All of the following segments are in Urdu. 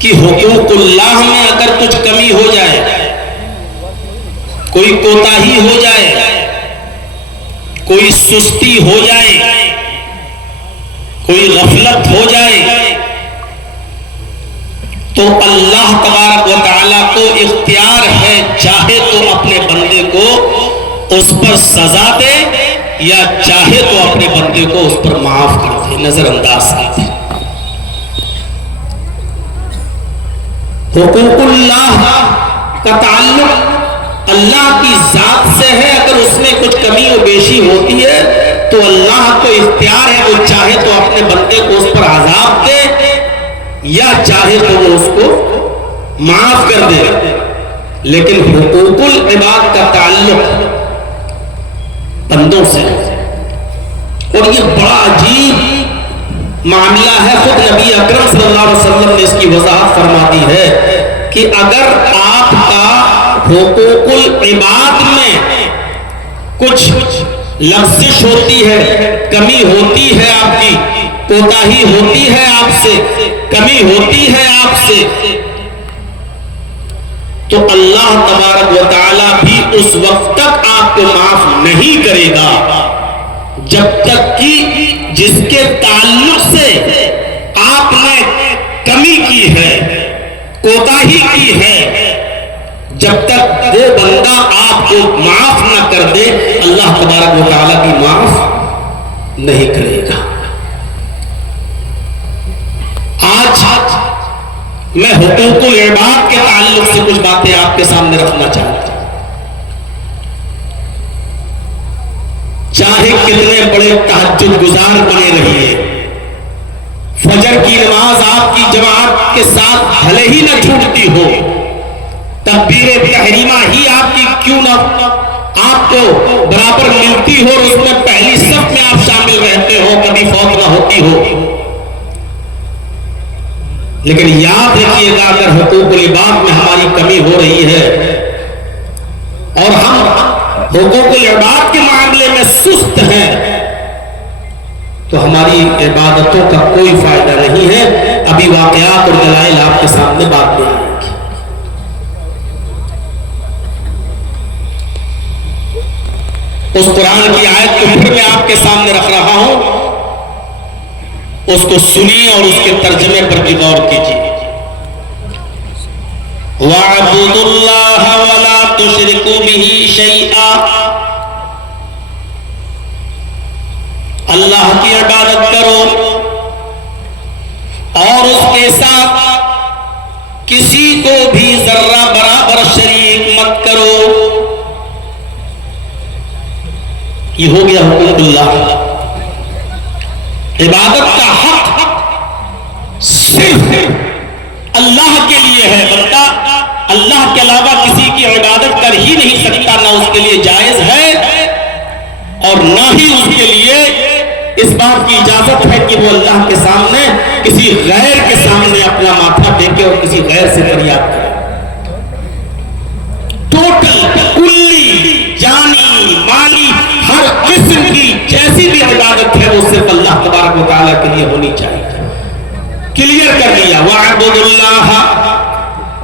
کہ حقوق اللہ میں اگر کچھ کمی ہو جائے، کوئی کوتاہی ہو جائے، کوئی سستی ہو جائے، کوئی غفلت ہو جائے، تو اللہ تبارک و تعالیٰ کو اختیار ہے، چاہے تو اپنے بندے کو اس پر سزا دے یا چاہے تو اپنے بندے کو اس پر معاف کر دے، نظر انداز کر دے۔ حقوق اللہ کا تعلق اللہ کی ذات سے ہے، اگر اس میں کچھ کمی و بیشی ہوتی ہے تو اللہ کو اختیار ہے، وہ چاہے تو اپنے بندے کو اس پر عذاب دے یا چاہے تو وہ اس کو معاف کر دے۔ لیکن حقوق العباد کا تعلق بندوں سے، اور یہ بڑا عجیب معاملہ ہے۔ خود نبی اکرم صلی اللہ علیہ وسلم نے اس کی وضاحت فرما دی ہے کہ اگر آپ کا حقوق العباد میں کچھ لغزش ہوتی ہے، کمی ہوتی ہے، آپ کی کوتاہی ہوتی ہے، آپ سے کمی ہوتی ہے آپ سے، تو اللہ تبارک و تعالیٰ بھی اس وقت تک آپ کو معاف نہیں کرے گا جب تک کہ جس کے تعلق سے آپ نے کمی کی ہے، کوتاہی کی ہے، جب تک وہ بندہ آپ کو معاف نہ کر دے اللہ تبارک و تعالیٰ بھی معاف نہیں کرے گا۔ آج میں حقوق العباد کے تعلق سے کچھ باتیں آپ کے سامنے رکھنا چاہتا ہوں۔ چاہے کتنے بڑے تہجد گزار بنے رہیے، فجر کی نماز آپ کی جماعت کے ساتھ بھلے ہی نہ چھوٹتی ہو، تکبیر تحریمہ ہی آپ کی کیوں نہ آپ کو برابر ملتی ہو اور اس میں پہلی صف میں آپ شامل رہتے ہو، کبھی فوت نہ ہوتی ہو، لیکن یاد رکھیے گا اگر حقوق العباد میں ہماری کمی ہو رہی ہے اور ہم حقوق العباد کے معاملے میں سست ہیں تو ہماری عبادتوں کا کوئی فائدہ نہیں ہے۔ ابھی واقعات اور دلائل آپ کے سامنے بات میں آئیں گی۔ اس قرآن کی آیت کو پھر میں آپ کے سامنے رکھ رہا ہوں، اس کو سنیے اور اس کے ترجمے پر بھی غور کیجیے۔ وَاعْبُدُوا اللَّهَ وَلَا تُشْرِكُوا بِهِ شَيْئًا، اللہ کی عبادت کرو اور اس کے ساتھ کسی کو بھی ذرہ برابر شریک مت کرو۔ یہ ہو گیا حقوق اللہ۔ عبادت کا حق صرف اللہ کے لیے ہے، بندہ اللہ کے علاوہ کسی کی عبادت کر ہی نہیں سکتا، نہ اس کے لیے جائز ہے اور نہ ہی اس کے لیے اس بات کی اجازت ہے کہ وہ اللہ کے سامنے کسی غیر کے سامنے اپنا ماتھا ٹیکے اور کسی غیر سے فریاد کرے۔ ٹوٹل کلی جانی مالی ہر قسم کی جیسی بھی عبادت ہے وہ صرف اللہ تبارک و تعالیٰ کے لیے ہونی چاہیے۔ کلیئر کر لیا، وَاعْبُدُوا اللَّهَ،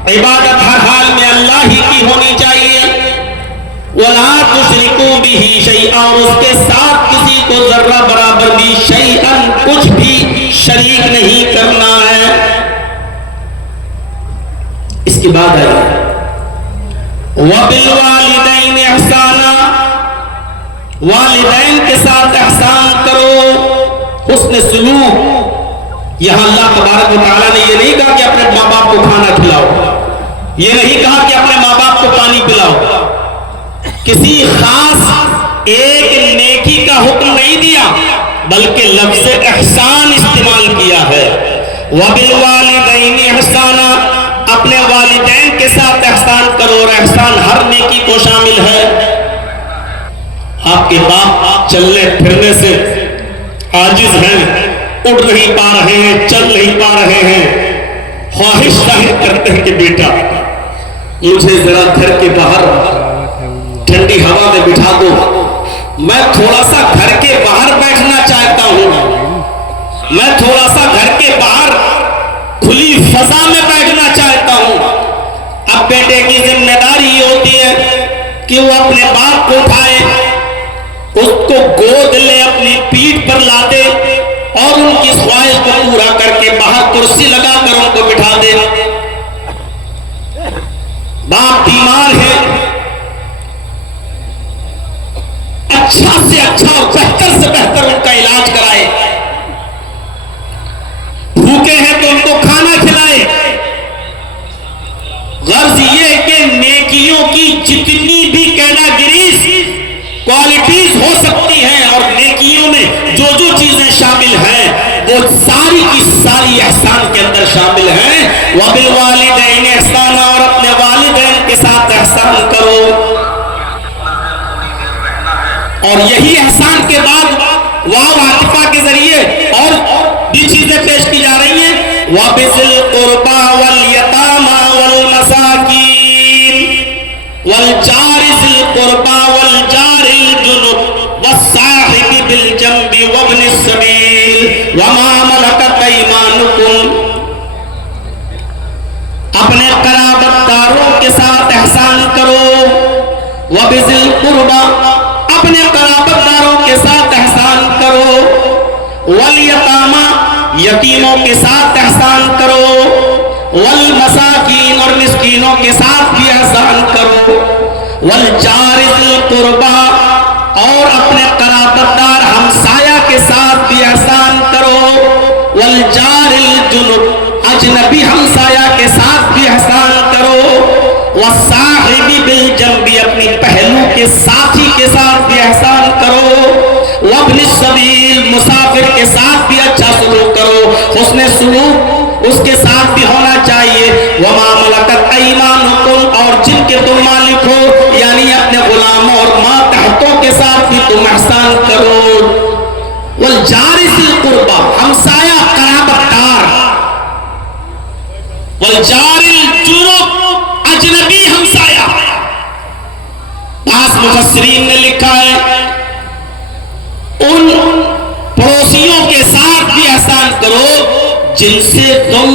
عبادت ہر حال میں اللہ ہی کی ہونی چاہیے، وَلَا تُشْرِكُوا بِهِ شَيْئًا، اور اس کے ساتھ کسی کو ذرہ برابر بھی شیئاً کچھ بھی شریک نہیں کرنا ہے۔ اس کے بعد آئیے وَبِالْوَالِدَيْنِ إِحْسَانًا، والدین کے ساتھ احسان کرو، حسن سلوک۔ یہاں اللہ تبارک و تعالیٰ نے یہ نہیں کہا کہ اپنے ماں باپ کو کھانا کھلاؤ، یہ نہیں کہا کہ اپنے ماں باپ کو پانی پلاؤ، کسی خاص ایک نیکی کا حکم نہیں دیا بلکہ لفظ احسان استعمال کیا ہے۔ وَبِالْوَالِدَيْنِ إِحْسَانًا، اپنے والدین کے ساتھ احسان کرو، اور احسان ہر نیکی کو شامل ہے۔ آپ کے باپ چلنے پھرنے سے عاجز ہیں، اٹھ نہیں پا رہے ہیں، چل نہیں پا رہے ہیں، خواہش ظاہر کرتے ہیں کہ بیٹا مجھے ذرا گھر کے باہر ٹھنڈی ہوا میں بٹھا دو، میں تھوڑا سا گھر کے باہر بیٹھنا چاہتا ہوں، میں تھوڑا سا گھر کے باہر کھلی فضا میں بیٹھنا اب بیٹے کی ذمہ داری یہ ہوتی ہے کہ وہ اپنے باپ کو اٹھائے، اس کو گود لے، اپنی پیٹھ پر لا دے اور ان کی خواہش کو پورا کر کے باہر کرسی لگا کر ان کو بٹھا دے۔ باپ بیمار ہے، اچھا سے اچھا اور بہتر سے بہتر ان کا علاج کرائے، بھوکے ہیں تو ان کو کھانا کھلائے۔ غرض یہ ہے کہ نیکیوں کی جتنی بھی کیٹاگریز کوالٹیز ہو سکتی ہیں اور نیکیوں میں جو جو چیزیں شامل ہیں وہ ساری کی ساری احسان کے اندر شامل ہیں۔ وَبِالْوَالِدَيْنِ احسانا، اور اپنے والدین کے ساتھ احسان کرو۔ اور یہی احسان کے بعد واو عاطفہ کے ذریعے اور بھی چیزیں پیش کی جا رہی ہیں۔ وَبِذِي الْقُرْبَى وَالْيَتَامَى وَالْمَسَاكِينِ وَالْجَارِ ذِي الْقُرْبَى وَالْجَارِ الْجُنُبِ وَالصَّاحِبِ بِالْجَنبِ وَابْنِ السَّبِيلِ وَمَا مَلَكَتْ أَيْمَانُكُمْ، اپنے قرابت داروں کے ساتھ احسان کرو۔ وَبِذِي الْقُرْبَى، اپنے قرابت داروں کے ساتھ احسان کرو۔ وَالْيَتَامَى، یتیموں کے ساتھ احسان کرو۔ والمساکین، اور مسکینوں کے ساتھ بھی احسان کرو۔ والجار ذی القربى، اور اپنے قرابت دار ہمسایہ کے ساتھ بھی احسان کرو۔ والجار الجنب، اجنبی ہمسایہ کے ساتھ بھی احسان کرو۔ والصاحب بالجنب، اپنی پہلو کے ساتھی کے ساتھ بھی احسان کرو۔ وابن السبیل، مسافر کے ساتھ بھی اچھا سلوک کرو، حسن سلوک اس کے ساتھ بھی ہونا چاہیے۔ وما ملکت ایمانکم، اور جن کے تم مالک ہو یعنی اپنے غلاموں اور ماتحتوں کے ساتھ بھی تم احسان کرو۔ والجار ذی القربى، ہمسایہ قرابت دار۔ والجار الجنب، اجنبی ہمسایہ۔ بعض مفسرین نے لکھا ہے ان پڑوسیوں کے ساتھ بھی احسان کرو جن سے تم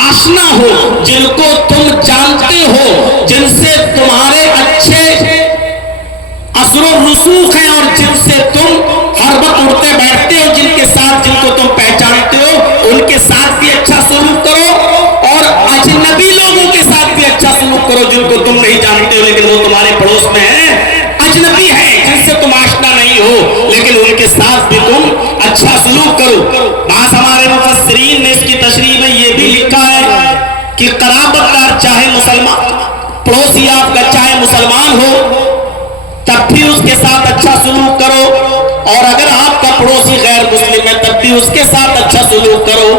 آشنا ہو، جن کو تم جانتے ہو، جن سے تمہارے اچھے اثر و رسوخ ہیں اور جن سے تم ہر وقت اٹھتے بیٹھتے ہو، جن کے ساتھ جن کو تم پہچانتے ہو ان کے ساتھ بھی اچھا سلوک کرو۔ اور اجنبی لوگوں کے ساتھ بھی اچھا سلوک کرو جن کو تم نہیں جانتے ہو لیکن وہ تمہارے پڑوس میں ہیں، اجنبی ہیں جن سے تم آشنا نہیں ہو، لیکن ان کے ساتھ بھی تم اچھا سلوک کرو۔ بعض ہمارے مفسرین نے اس کی تشریح میں یہ بھی لکھا ہے کہ قرابت دار چاہے مسلمان، پڑوسی آپ کا چاہے مسلمان ہو تب بھی اس کے ساتھ اچھا سلوک کرو، اور اگر آپ کا پڑوسی غیر مسلم ہے تب بھی اس کے ساتھ اچھا سلوک کرو۔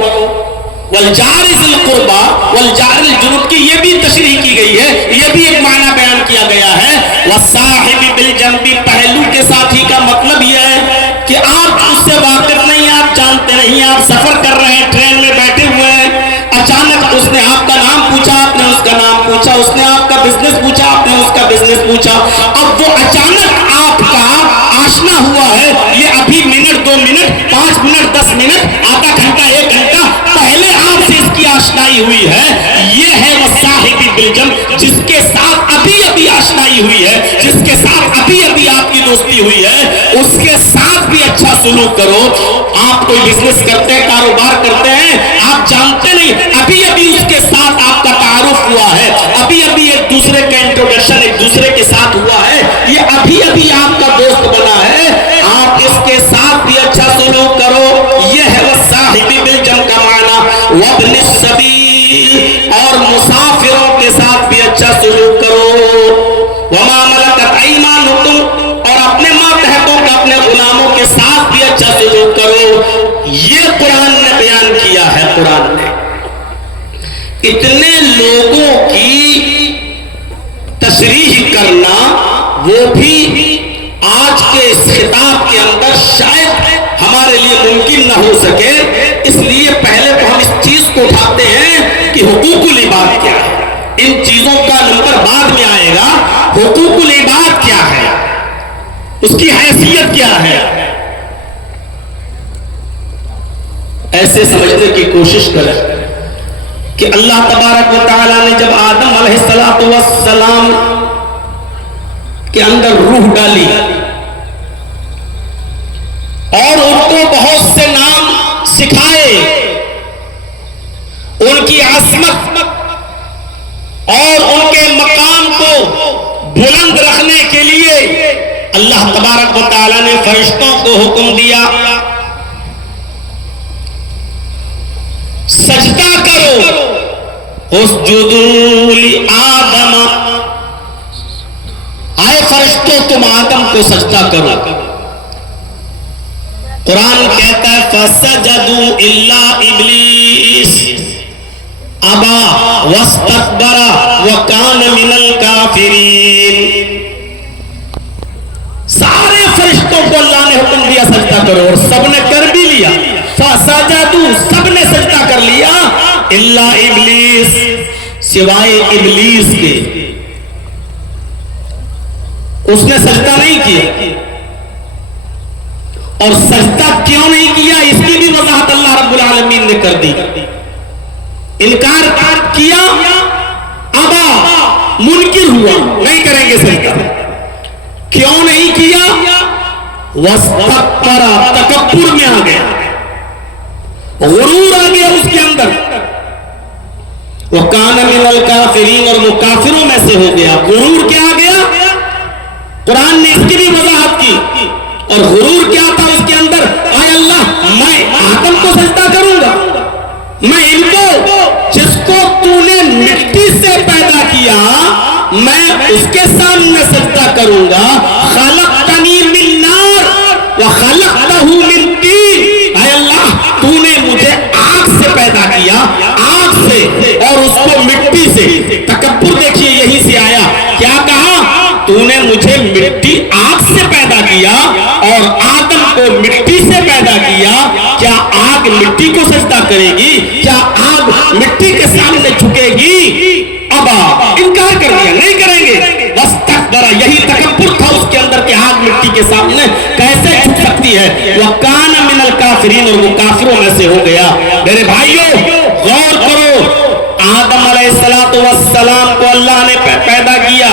والجار ذی القربى والجار الجنب کی یہ بھی تشریح کی گئی ہے، یہ بھی ایک معنی بیان کیا گیا ہے۔ والصاحب بالجنب، پہلو کے ساتھی کا مطلب یہ ہے کہ آپ اس سے واقف نہیں، آپ جانتے نہیں، آپ سفر کر رہے ہیں، ٹرین میں بیٹھے ہوئے ہیں، اچانک اس نے آپ کا نام پوچھا، آپ نے اس کا نام پوچھا، اس نے آپ کا بزنس پوچھا، آپ نے اس کا بزنس پوچھا۔ اب وہ اچانک آپ کا آشنا ہوا ہے، یہ ابھی منٹ 2 منٹ 5 منٹ 10 منٹ آدھا گھنٹہ 1 گھنٹہ پہلے آپ سے اس کی آشنائی ہوئی ہے، یہ ہے والصاحب بالجنب، جس کے ساتھ ابھی ابھی آشنائی ہوئی ہے، جس کے ساتھ ابھی ابھی آپ کی دوستی ہوئی ہے، اس کے ساتھ بھی اچھا سلوک کرو۔ آپ کوئی بزنس کرتے ہیں، کاروبار کرتے ہیں، آپ جانتے نہیں، ابھی ابھی اس کے ساتھ آپ کا تعارف ہوا ہے، ابھی ابھی ایک دوسرے کا انٹروڈکشن ایک دوسرے کے ساتھ ہوا ہے، یہ ابھی ابھی آپ کا دوست بنا ہے، آپ اس کے ساتھ بھی اچھا سلوک کرو۔ یہ ہے والصاحب بالجنب کا معنی۔ وابن السبیل، اور مسافروں کے ساتھ بھی اچھا سلوک کرو۔ وما ملکت ایمانکم، اور اپنے ماتحتوں کا اپنے غلاموں کے ساتھ بھی اچھا سلوک کرو۔ یہ قرآن نے بیان کیا ہے۔ قرآن نے اتنے لوگوں کی تشریح کرنا وہ بھی آج کے اس خطاب کے اندر شاید ہمارے لیے ممکن نہ ہو سکے، اس لیے پہلے تو ہم اس چیز کو اٹھاتے ہیں کہ حقوق العباد کیا ہے۔ ان چیزوں کا نمبر بعد میں آئے گا۔ حقوق العباد کیا ہے، اس کی حیثیت کیا ہے، ایسے سمجھنے کی کوشش کریں کہ اللہ تبارک و تعالیٰ نے جب آدم علیہ السلام کے اندر روح ڈالی اور ان کو بہت سے نام سکھائے، ان کی عظمت اور ان کے مقام کو بلند رکھنے کے لیے اللہ تبارک و تعالیٰ نے فرشتوں کو حکم دیا سجدہ کرو، اسجدوا لآدم، آئے فرشتوں تم آدم کو سجدہ کرو۔ قرآن کہتا ہے فسجدوا الا ابلیس ابا واستکبر وکان من الکافرین، سارے فرشتوں کو اللہ نے حکم دیا سجدہ کرو اور سب نے کر بھی لیا، فسجدوا سب نے سجدہ کر لیا الا ابلیس سوائے ابلیس کے، اس نے سجدہ نہیں کیا۔ اور سجدہ کیوں نہیں کیا اس کی بھی وضاحت اللہ رب العالمین نے کر دی، انکار کیا، ابا منکر ہوا، نہیں کریں گے سجدہ۔ کیوں نہیں کیا؟ واستکبر، تکبر میں آ گیا، غرور آ گیا اس کے اندر، وکان من الکافرین، اور وہ کافروں میں سے ہو گیا۔ غرور کیا آ گیا؟ قرآن نے اس کی بھی وضاحت کی، اور غرور کیا تھا اس کے اندر؟ اے اللہ میں آدم کو سجدہ کروں گا، میں ان کو جس کو تو نے مٹی سے پیدا کیا میں اس کے سامنے سجدہ کروں گا۔ خلقتنی من نار وخلقتہ من طین، اے اللہ تو نے مجھے آگ سے پیدا کیا، آگ سے، اور اس کو مٹی سے۔ تکبر دیکھیے یہیں سے آیا، کیا کہا؟ تو نے مجھے مٹی آگ سے پیدا کیا اور آدم کو مٹی سے پیدا کیا، کیا آگ مٹی کو سجدہ کرے گی؟ کیا آگ مٹی کے سامنے جھکے گی؟ ابا انکار کر دیا، نہیں کریں گے۔ واستکبر، یہی تکبر تھا اس کے اندر کہ آگ مٹی کے سامنے کیسے جھک سکتی ہے۔ وکان من الکافرین، اور وہ کافروں میں سے ہو گیا۔ میرے بھائیوں غور کرو، آدم علیہ السلام کو اللہ نے پیدا کیا،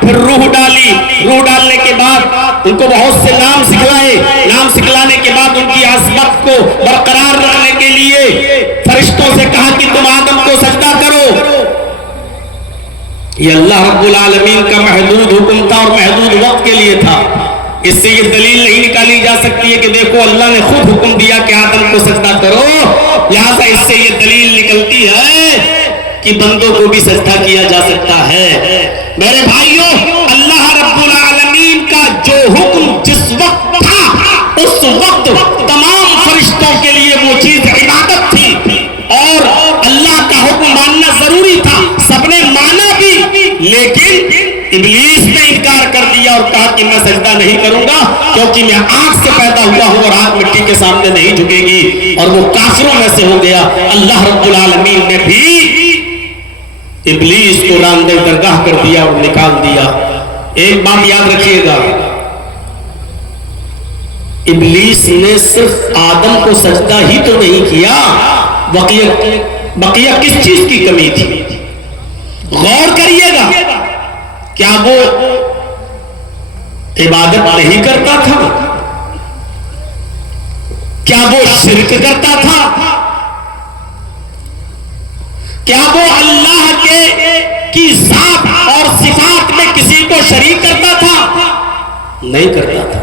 پھر روح ڈالی، روح ڈالنے کے بعد ان کو بہت سے نام سکھلائے، نام سکھلانے کے بعد ان کی عظمت کو برقرار رکھنے کے لیے فرشتوں سے کہا کہ تم آدم کو سجدہ کرو۔ یہ اللہ رب العالمین کا محدود حکم تھا اور محدود وقت کے لیے تھا، اس سے یہ دلیل نہیں نکالی جا سکتی ہے کہ دیکھو اللہ نے خود حکم دیا کہ آدم کو سجدہ کرو، لہذا اس سے یہ دلیل نکلتی ہے کہ بندوں کو بھی سجدہ کیا جا سکتا ہے۔ میرے بھائیوں اللہ رب العالمین کا جو حکم جس وقت تھا اس وقت تمام فرشتوں کے لیے وہ چیز عبادت تھی اور اللہ کا حکم ماننا ضروری تھا، سب نے مانا بھی، لیکن ابلیس نے انکار کر دیا اور کہا کہ میں سجدہ نہیں کروں گا کیونکہ میں آگ سے پیدا ہوا ہوں اور آگ مٹی کے سامنے نہیں جھکے گی، اور وہ کافروں میں سے ہو گیا۔ اللہ رب العالمین نے بھی ابلیس کو راندے درگاہ کر دیا اور نکال دیا۔ ایک بات یاد رکھیے گا، ابلیس نے صرف آدم کو سجدہ ہی تو نہیں کیا، بقیہ کس چیز کی کمی تھی؟ غور کریے گا، کیا وہ عبادت نہیں کرتا تھا؟ کیا وہ شرک کرتا تھا؟ کیا وہ اللہ کی ذات اور صفات میں کسی کو شریک کرتا تھا؟ نہیں کرتا تھا۔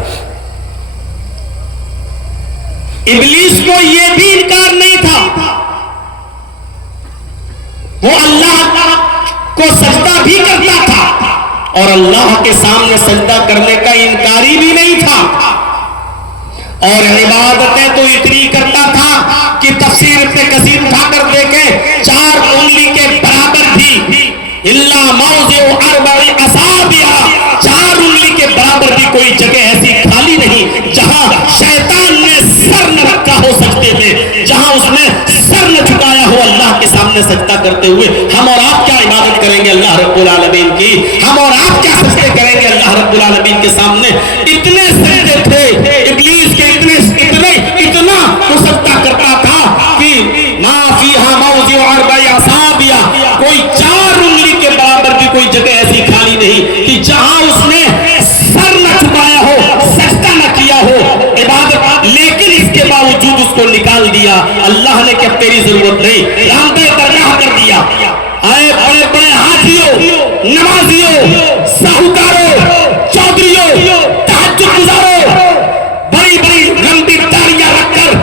ابلیس کو یہ بھی انکار نہیں تھا، وہ اللہ کو سجدہ بھی کرتا تھا اور اللہ کے سامنے سجدہ کرنے کا انکاری بھی نہیں تھا، اور عبادتیں تو اتنی کرتا تھا کہ تفسیر ابن کثیر اٹھا کر دیکھیں 4 انگلی کے برابر بھی، الا موضع 4 اصابع، 4 انگلی کے برابر بھی کوئی جگہ ایسی خالی نہیں جہاں شیطان نے سر نہ رکھا ہو سجدے میں، جہاں اس نے سر نہ جھکایا ہو اللہ کے سامنے سجدہ کرتے ہوئے۔ ہم اور آپ کیا عبادت کریں گے اللہ رب العالمین کی؟ ہم اور آپ کیا سجدے کریں گے اللہ رب العالمین کے سامنے؟ اتنے سجدے تھے ابلیس کے، اتنا وہ سجدہ کرتا تھا کہ ما فیہا موضع 4 اصابع، نہیں، راندہ درگاہ کر دیا۔ آئے بڑے بڑے حاجیوں، نمازیوں، ساہوکاروں، چودھریوں، تہجد گزاروں، بڑی بڑی لمبی داڑیاں رکھ کر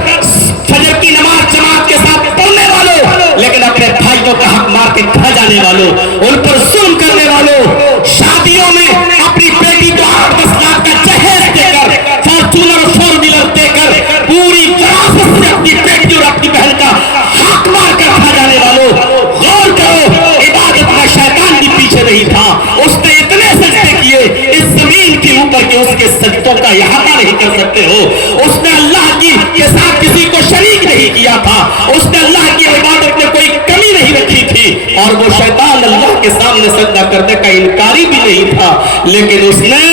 فجر کی نماز جماعت کے ساتھ پڑھنے والوں، لیکن اپنے بھائیوں کا حق مار کے کھا جانے والوں، ان پر ظلم کرنے والوں، شادیوں میں اپنی بیٹی کو 8-10 لاکھ کا جہیز دے کر، فارچونر 4 ویلر دے کر پوری وراثت سے اپنی بیٹی اور اپنی بہن کا حق مار کر کھا جانے والوں، غور کرو، عبادت میں شیطان بھی پیچھے نہیں تھا۔ اس نے اتنے سجدے کیے اس زمین کے اوپر کہ اس کے سجدوں کا احاطہ نہیں کر سکتے ہو۔ اس نے اللہ کے ساتھ کسی کو شریک نہیں کیا تھا، اس نے اللہ کی عبادت میں کوئی کمی نہیں رکھی تھی، اور وہ شیطان اللہ کے سامنے سجدہ کرنے کا انکاری بھی نہیں تھا، لیکن اس نے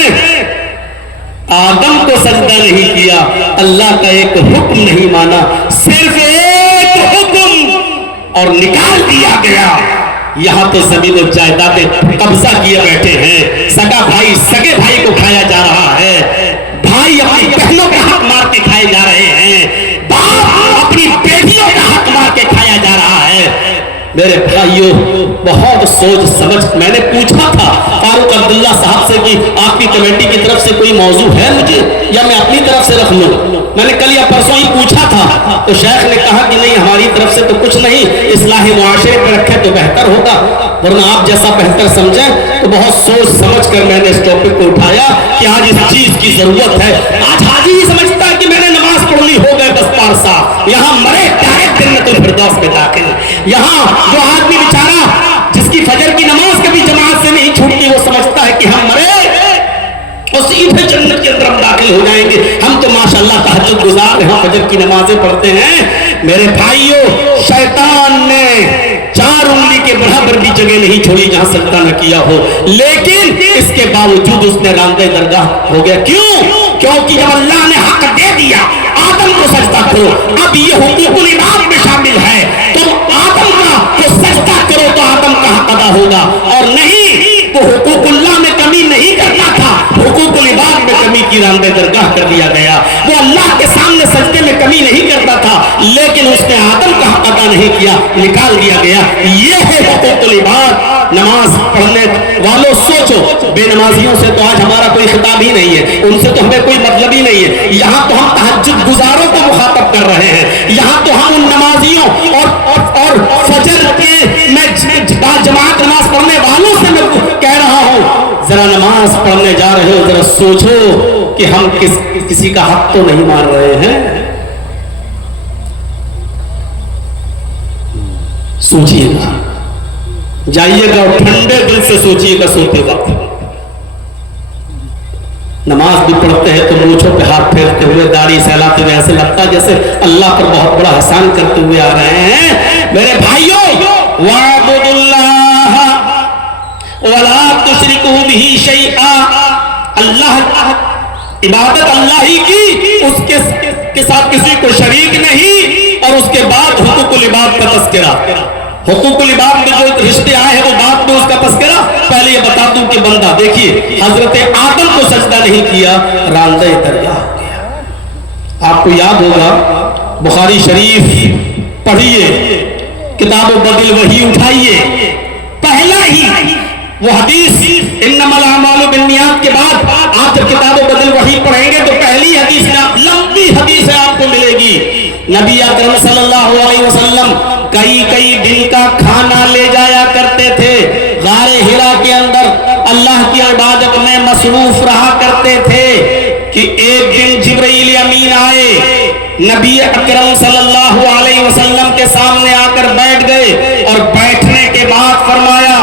آدم کو سجدہ نہیں کیا، اللہ کا ایک حکم نہیں مانا، صرف ایک حکم اور نکال دیا گیا۔ یہاں تو زمین و جائیدادیں قبضہ کیے بیٹھے ہیں، سگا بھائی سگے بھائی کو کھایا جا رہا ہے، بھائی اپنی بہنوں کا حق مار کے کھائے جا رہے ہیں، باپ اپنی بیٹیوں کا حق مار کے کھایا جا رہا ہے۔ میرے بھائیوں، بہت سوچ سمجھ، میں نے پوچھا تھا فاروق عبداللہ صاحب سے کہ آپ کی کمیٹی کی طرف سے کوئی موضوع ہے مجھے یا میں اپنی طرف سے رکھ لوں؟ میں نے کل یا پرسوں ہی پوچھا تھا تو شیخ نے کہا کہ نہیں، ہماری طرف سے تو کچھ نہیں، اصلاح معاشرے پہ رکھے تو بہتر ہوگا، ورنہ آپ جیسا بہتر سمجھیں۔ تو بہت سوچ سمجھ کر میں نے اس ٹاپک کو اٹھایا کہ آج اس چیز کی ضرورت ہے۔ آج حاجی ہی سمجھتا ہے کہ میں نے نماز پڑھ لی، ہو گئے بس پارسا، یہاں مرے ڈائریکٹ جنت الفردوس میں داخل۔ یہاں جو آدمی بیچارہ جس کی فجر کی نماز کبھی جماعت سے نہیں چھوٹتی، وہ سمجھتا ہے کہ ہم مرے اور سیدھے جنت کے اندر ہم داخل ہو جائیں گے، ہم تو ماشاءاللہ تہجد گزار ہیں، فجر کی نمازیں پڑھتے ہیں۔ میرے بھائیوں، شیطان نے 4 انگلی کے برابر بھی جگہ نہیں چھوڑی جہاں سجدہ نہ کیا ہو، لیکن اس کے باوجود اس نے راندہ درگاہ ہو گیا۔ کیوں؟ کیونکہ جب اللہ نے حق دے دیا آدم کو سجدہ کرو، اب یہ حقوق العباد میں شامل ہے، تم آدم کا جو سجدہ کرو تو آدم کا حق ادا ہوگا، اور نہیں تو حقوق اللہ میں کمی نہیں کرتا تھا، حقوق العباد میں کمی کی، راندہ درگاہ کر دیا گیا۔ وہ اللہ کے سامنے سجدے میں کمی نہیں کرتا تھا، لیکن اس نے آدم کا حق ادا نہیں کیا، نکال دیا گیا۔ یہ ہے حقوق العباد۔ نماز پڑھنے والوں سوچو، بے نمازیوں سے تو آج ہمارا کوئی خطاب ہی نہیں ہے، ان سے تو ہمیں کوئی مطلب ہی نہیں ہے۔ یہاں تو ہم تہجد گزاروں کو مخاطب کر رہے ہیں، یہاں تو ہم ان نمازیوں اور فجر کے میں جماعت نماز پڑھنے والوں سے میں کہہ رہا ہوں، ذرا نماز پڑھنے جا رہے ہو، ذرا سوچو کہ ہم کسی کا حق تو نہیں مار رہے ہیں۔ سوچئے گا، جائیے گا اور ٹھنڈے دل سے سوچئے گا سوتے وقت۔ نماز بھی پڑھتے ہیں تو مونچھوں پہ ہاتھ پھیرتے ہوئے، داڑھی سہلاتے ہوئے، ایسے لگتا جیسے اللہ پر بہت بڑا احسان کرتے ہوئے آ رہے ہیں۔ میرے بھائیوں، وَاعْبُدُوا اللَّهَ وَلَا تُشْرِكُوا بِهِ شَيْئًا، اللہ عبادت اللہ ہی کی، اس کے ساتھ کسی کو شریک نہیں، اور اس کے بعد حقوق العباد کا تذکرہ۔ حقوق العباد میں جو رشتے آئے ہیں وہ بعد میں اس کا تذکرہ۔ پہلے یہ بتا دوں کہ بندہ دیکھیے، حضرت آدم کو سجدہ نہیں کیا، راندہ درگاہ کیا۔ آپ کو یاد ہوگا بخاری شریف پڑھیے، کتاب بدل وحی اٹھائیے، پہلا ہی وہ حدیث انما الاعمال بالنیات کے بعد آپ جب کتاب بدل وحی پڑھیں گے تو پہلی حدیث میں لمبی حدیث آپ کو ملے گی۔ نبی اکرم صلی اللہ علیہ وسلم کئی دن کا کھانا لے جایا کرتے تھے، غار حرا کے اندر اللہ کی عبادت میں مصروف رہا کرتے تھے کہ ایک دن جبرائیل امین آئے، نبی اکرم صلی اللہ علیہ وسلم کے سامنے آ کر بیٹھ گئے، اور بیٹھنے کے بعد فرمایا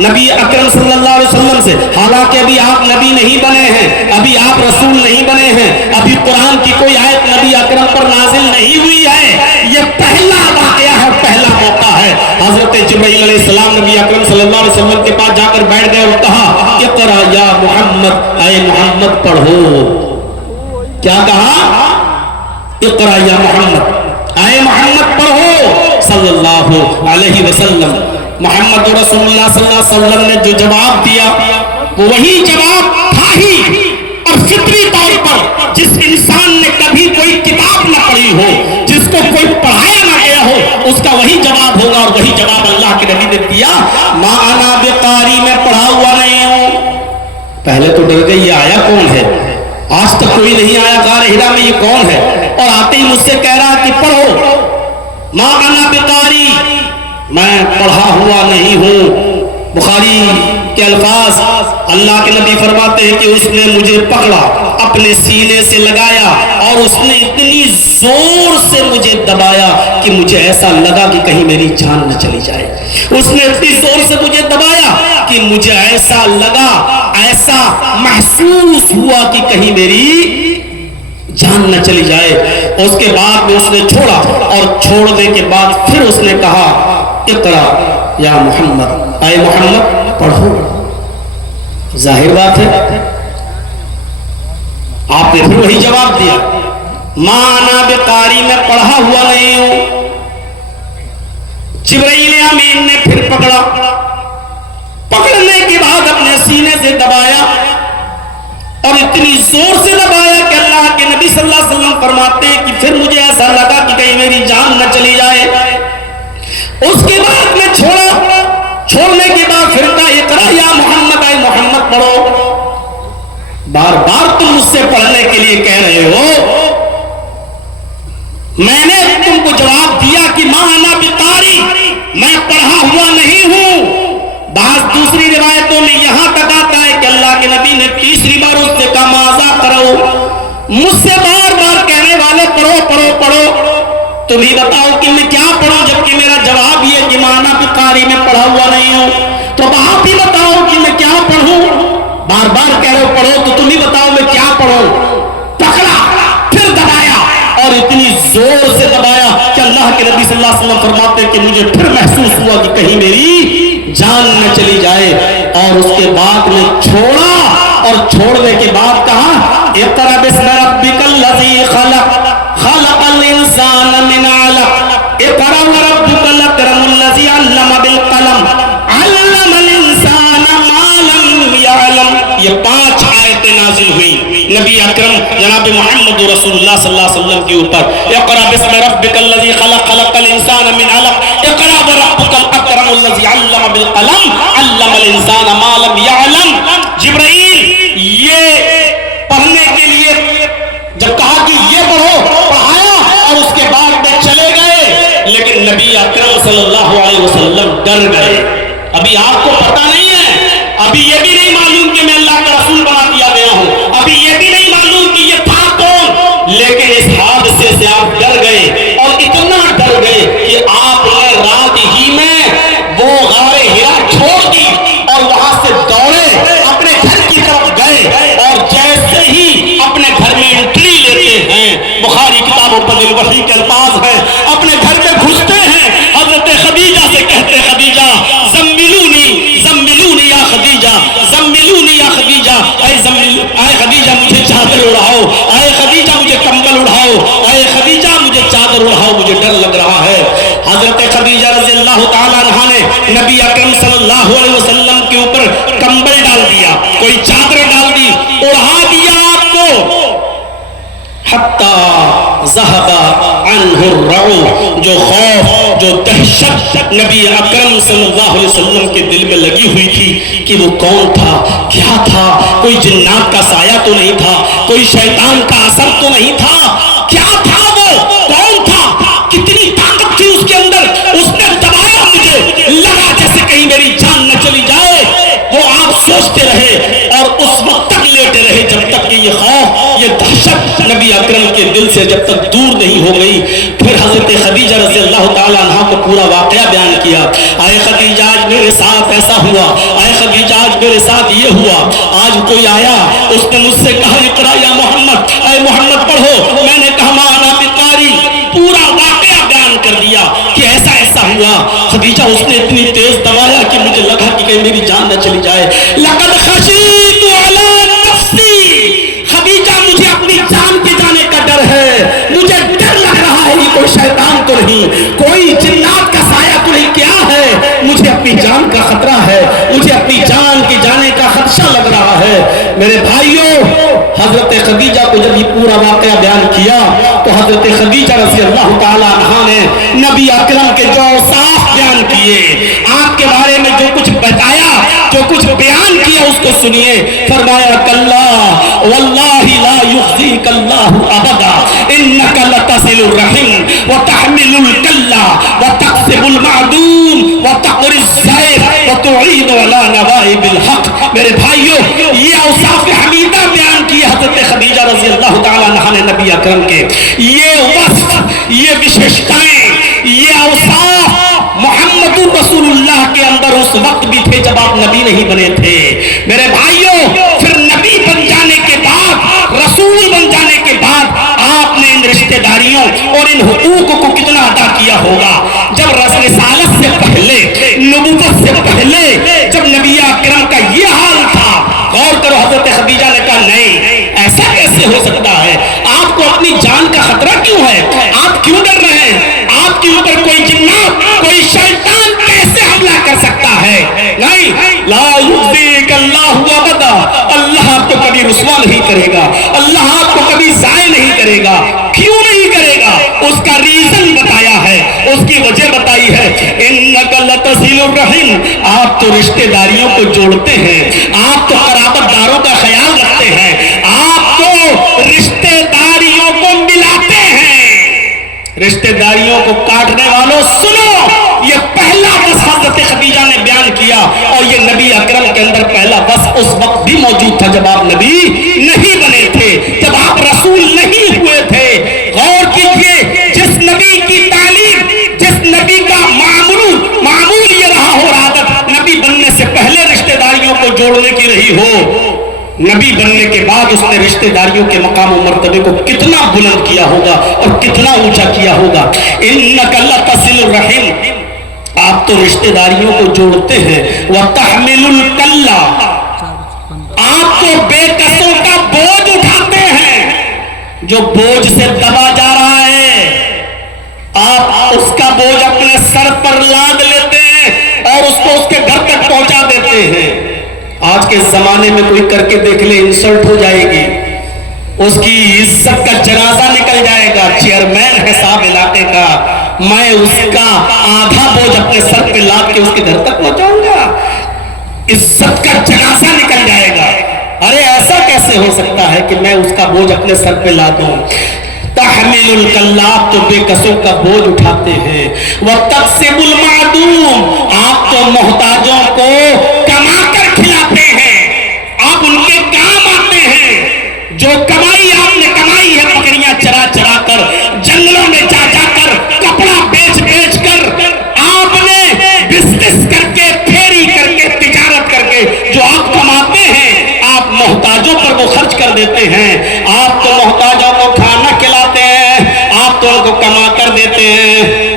نبی اکرم صلی اللہ علیہ وسلم سے، حالانکہ ابھی آپ نبی نہیں بنے ہیں، ابھی آپ رسول نہیں بنے ہیں، ابھی قرآن کی کوئی آیت نبی اکرم پر نازل نہیں ہوئی ہے، یہ پہلا واقعہ ہے، پہلا موقع ہے۔ حضرت جبرائیل علیہ السلام نبی اکرم صلی اللہ علیہ وسلم کے پاس جا کر بیٹھ گئے اور کہا اقرا یا محمد، اے محمد پڑھو۔ کیا کہا؟ اقرا یا محمد، اے محمد پڑھو صلی اللہ علیہ وسلم۔ محمد رسول اللہ صلی اللہ علیہ وسلم نے جو جواب دیا وہ وہی جواب تھا ہی، اور فطری طور پر جس انسان نے کبھی کوئی کتاب نہ پڑھی ہو، جس کو کوئی پڑھایا نہ گیا ہو، اس کا وہی جواب ہوگا، اور وہی جواب اللہ کے نبی نے دیا، ما انا بقاری، میں پڑھا ہوا نہیں ہوں۔ پہلے تو ڈر گئی، یہ آیا کون ہے؟ آج تک کوئی نہیں آیا غار ہرا میں، یہ کون ہے؟ اور آتے ہی مجھ سے کہہ رہا کہ پڑھو، ما انا بقاری، میں پڑھا ہوا نہیں ہوں۔ بخاری کے الفاظ، اللہ کے نبی فرماتے ہیں کہ اس نے مجھے پکڑا، اپنے سینے سے لگایا، اور اس نے اتنی زور سے مجھے دبایا کہ مجھے ایسا لگا کہ کہیں میری جان نہ چلی جائے۔ اس نے اتنی زور سے مجھے دبایا کہ مجھے ایسا لگا، ایسا محسوس ہوا کہ کہیں میری جان نہ چلی جائے۔ اس کے بعد میں اس نے چھوڑا، اور چھوڑنے کے بعد پھر اس نے کہا، اقرا یا محمد، اے محمد پڑھو۔ ظاہر بات ہے آپ نے پھر وہی جواب دیا، ما انا بقاری، میں پڑھا ہوا نہیں ہوں۔ جبرائیل امین نے پھر پکڑا، پکڑنے کے بعد اپنے سینے سے دبایا، اور اتنی زور سے دبایا کہ اللہ کے نبی صلی اللہ علیہ وسلم فرماتے ہیں کہ پھر مجھے ایسا لگا کہ کہیں میری جان نہ چلی جائے۔ اس کے بعد میں چھوڑا، چھوڑنے کے بعد پھر کہا، اقرا یا محمد، اے محمد پڑھو۔ بار بار تم مجھ سے پڑھنے کے لیے کہہ رہے ہو، میں نے تم کو جواب دیا کہ ما انا بقاری، میں پڑھا ہوا نہیں ہوں۔ بعض دوسری روایتوں میں یہاں تک آتا ہے کہ اللہ کے نبی نے تیسری بار اس سے کہا، ماذا کرو، مجھ سے بار بار کہنے والے پڑھو پڑھو پڑھو، تم ہی بتاؤ کہ میں کیا پڑھوں، جبکہ میرا جواب یہ کہ ما انا بقاری، میں پڑھا ہوا نہیں ہوں۔ تو اب آپ ہی بتاؤ کہ میں کیا پڑھوں، بار بار کہہ رہے ہو پڑھو، تو تم ہی بتاؤ میں کیا پڑھوں۔ پکڑا، پھر دبایا، اور اتنی زور سے دبایا کہ اللہ کے نبی صلی اللہ علیہ وسلم فرماتے کہ مجھے پھر محسوس ہوا کہ کہیں میری جان نہ چلی جائے۔ اور اس کے بعد میں چھوڑا، اور چھوڑنے کے بعد کہا، اقرأ باسم ربک الذی خلق، خلق الانسان من علق، اقرأ وربک الاکرم الذی علم بالقلم، علم الانسان ما لم يعلم۔ یہ 5 آیتیں نازل ہوئی نبی اکرم جناب محمد رسول اللہ صلی اللہ علیہ وسلم کے اوپر۔ اقرأ باسم ربک الذی خلق، خلق الانسان من علق، اقرأ وربک الاکرم الذی علم بالقلم، علم الانسان ما لم يعلم۔ جبرائیل یہ پڑھنے کے لیے جب کہا کہ یہ پڑھو، پڑھایا، اور اس کے بعد میں چلے گئے، لیکن نبی اکرم صلی اللہ علیہ وسلم ڈر گئے۔ ابھی آپ کو پتہ نہیں ہے، ابھی یہ بھی نہیں معلوم کہ میں اللہ کا رسول بنا دیا گیا ہوں، ابھی یہ بھی نہیں معلوم کہ یہ تھا کون، لیکن اس حادثے سے آپ ڈر گئے، اور اتنا ڈر گئے کہ آپ نے رات ہی میں وہ غار ہرا چھوڑ دی، اور وہاں سے دوڑے اپنے گھر کی طرف گئے، اور جیسے ہی اپنے گھر میں انٹری لیتے ہیں، بخاری کتابوں پر وحی کے الفاظ ہیں، اپنے گھر میں گھستے ہیں، حضرت خدیجہ سے کہتے، خدیجہ زملونی زملونی یا خدیجہ، زملونی یا خدیجہ، اے خدیجہ مجھے چادر اڑاؤ، اے خدیجہ مجھے کمبل اڑاؤ، اے خدیجہ مجھے چادر اڑاؤ، مجھے ڈر لگ رہا ہے۔ حضرت خدیجہ رضی اللہ تعالیٰ عنہا نے نبی اکرم صلی اللہ علیہ وسلم کے اوپر کمبل ڈال دیا، کوئی چادر ڈال دی، اڑا دیا آپ کو، حتی ذہب عنہ الرعب، جو خوف، جو دہشت نبی اکرم صلی اللہ علیہ وسلم کے دل میں لگی ہوئی تھی کہ وہ کون تھا، کیا تھا، کوئی جنات کا سایہ تو نہیں تھا، کوئی شیطان کا اثر تو نہیں تھا، کیا تھا وہ، کون تھا، کتنی طاقت تھی اس کے اندر، اس نے دبایا، مجھے لگا جیسے کہیں میری جان نہ چلی جائے۔ وہ آپ سوچتے رہے، اور اس وقت تک لیٹے رہے جب تک کہ یہ خوف، یہ دہشت نبی اکرم کے دل سے جب تک دور نہیں ہو گئی۔ پھر حضرت خدیجہ رضی اللہ تعالیٰ عنہ کو پورا واقعہ بیان کیا، اے خدیجہ آج میرے ساتھ ایسا ہوا، اے خدیجہ آج میرے ساتھ یہ ہوا، آج کوئی آیا، اس نے مجھ سے کہا، اقرأ یا محمد، اے محمد پڑھو، میں نے کہا ما انا بقاری، پورا واقعہ بیان کر دیا کہ ایسا ایسا ہوا۔ خدیجہ اس نے اتنی تیز دبایا کہ مجھے لگا کہ کہیں میری جان نہ چلی جائے۔ لقد خشیت علی نفسی، خدیجہ مجھے اپنی جان کے جانے کا ڈر ہے، مجھے ڈر لگ رہا ہے، یہ کوئی شیطان تو نہیں، کوئی جنات کا سایہ تو نہیں، کیا ہے، مجھے اپنی جان کا خطرہ ہے، مجھے اپنی جان کے جانے کا خدشہ لگ رہا ہے۔ میرے بھائیوں، حضرت خدیجہ کو جب یہ پورا واقعہ بیان کیا تو حضرت خدیجہ رضی اللہ تعالی عنہا نے نبی اکرم کے جو اوصاف بیان کیے، آپ کے بارے میں جو کچھ بتایا، جو کچھ بیان کیا، اس کو سنیے۔ فرمایا کلا واللہ لا یخزیک اللہ ابدا انک لتصل الرحم وتحمل الکلا وتکسب المعدوم وتقری الضیف وتعین علی نوائب الحق۔ میرے بھائیوں، یہ اوصاف حمیدہ بیان کی حضرت خدیجہ رضی اللہ تعالیٰ عنہ نے نبی اکرم کے۔ یہ وصف، یہ وشیشتائیں، یہ اوصاف محمد رسول اللہ کے اندر اس وقت بھی تھے جب آپ نبی نہیں بنے تھے۔ میرے بھائیوں، پھر نبی بن جانے کے بعد، رسول بن جانے کے بعد آپ نے ان رشتہ داریوں اور ان حقوق کو کتنا ادا کیا ہوگا۔ جب رسالت سے پہلے، نبوت سے پہلے جب نبی اکرم کا یہ حال تھا، غور کرو، حضرت خدیجہ نے کہا نہیں، ایسا کیسے ہو سکتا ہے؟ آپ کو اپنی جان کا خطرہ کیوں ہے؟ آپ کیوں ڈر رہے ہیں؟ آپ کے اوپر کوئی جنات، کوئی شیطان کیسے حملہ کر سکتا ہے؟ نہیں، لا یخزیک اللہ ابدا، اللہ آپ کو کبھی رسوا نہیں کرے گا، اللہ آپ کو کبھی ضائع نہیں کرے گا۔ کیوں نہیں کرے گا؟ اس کا ریزن بتایا ہے، اس کی وجہ بتائی ہے۔ انک لتصل الرحم، آپ تو رشتہ داریوں کو جوڑتے ہیں، آپ تو قرابت داروں کا خیال رکھتے ہیں، آپ تو رشتہ داریوں کو ملاتے ہیں۔ رشتہ داریوں کو کاٹنے والوں سنو، یہ پہلا وصف حضرت خدیجہ نے بیان کیا، اور یہ نبی اکرم کے اندر پہلا وصف اس وقت بھی موجود تھا جب آپ نبی نہیں بنے تھے، جب آپ رسول نہیں ہوئے تھے۔ غور کیجئے، جس نبی کی تعلیم، جس نبی کا معمول یہ رہا ہو، عادت نبی بننے سے پہلے رشتہ داریوں کو جوڑنے کی رہی ہو، نبی بننے کے بعد اس نے رشتہ داریوں کے مقام و مرتبے کو کتنا بلند کیا ہوگا اور کتنا اونچا کیا ہوگا۔ انک لتصل الرحم، آپ تو رشتہ داریوں کو جوڑتے ہیں، وتحمل الکلا، آپ تو بے کسوں کا بوجھ اٹھاتے ہیں، جو بوجھ سے دبا جا رہا ہے آپ اس کا بوجھ اپنے سر پر لاد لیتے ہیں اور اس کو اس کے گھر تک پہنچا دیتے ہیں۔ آج کے زمانے میں کوئی کر کے دیکھ لے، انسلٹ ہو جائے گی، اس کی عزت کا جنازہ نکل جائے گا۔ چیئرمین ہے صاحب علاقے کا، میں اس کا آدھا بوجھ اپنے سر پہ لاد کے اس کے گھر تک پہنچاؤں گا، عزت کا جنازہ نکل جائے گا۔ ارے ایسا کیسے ہو سکتا ہے کہ میں اس کا بوجھ اپنے سر پہ لادوں؟ تحمل الکلات، تو بے کسوں کا بوجھ اٹھاتے ہیں، وتکسب المعدوم، آپ تو محتاجوں کو کما کر کھلاتے ہیں، آپ ان کے کام آتے ہیں۔ جو کمائی آپ نے کمائی ہے، بکریاں چرا چرا کر، جنگلوں میں جا جا کر، کپڑا بیچ بیچ کر، آپ نے بزنس کر کے، پھیری کر کے، تجارت کر کے جو آپ کماتے ہیں، آپ محتاجوں پر وہ خرچ کر دیتے ہیں۔ آپ تو محتاجوں کو کھانا کھلاتے ہیں، آپ تو ان کو کما کر دیتے ہیں۔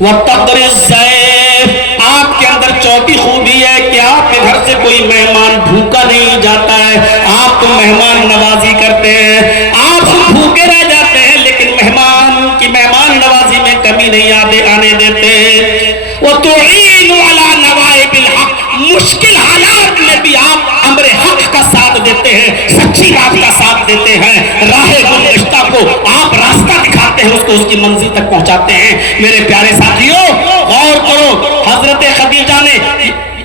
وَتَقْرِ الضَّيْفِ، آپ کے اندر چوتھی خوبی ہے کہ آپ کے گھر سے کوئی مہمان بھوکا نہیں جاتا ہے، آپ تو مہمان نوازی کرتے ہیں۔ آپ بھوکے رہ جاتے ہیں لیکن مہمان کی مہمان نوازی میں کمی نہیں آنے دیتے۔ وَتُعِينُ عَلَى نَوَائِبِ الْحَقِّ، مشکل حالات میں بھی آپ امر حق کا ساتھ دیتے ہیں، سچی بات کا ساتھ دیتے ہیں، راہ گمشتہ کو آپ راستہ دکھاتے ہیں، اس کو اس کی منزل تک پہنچاتے ہیں۔ میرے پیارے ساتھیوں، غور کرو، حضرت خدیجہ نے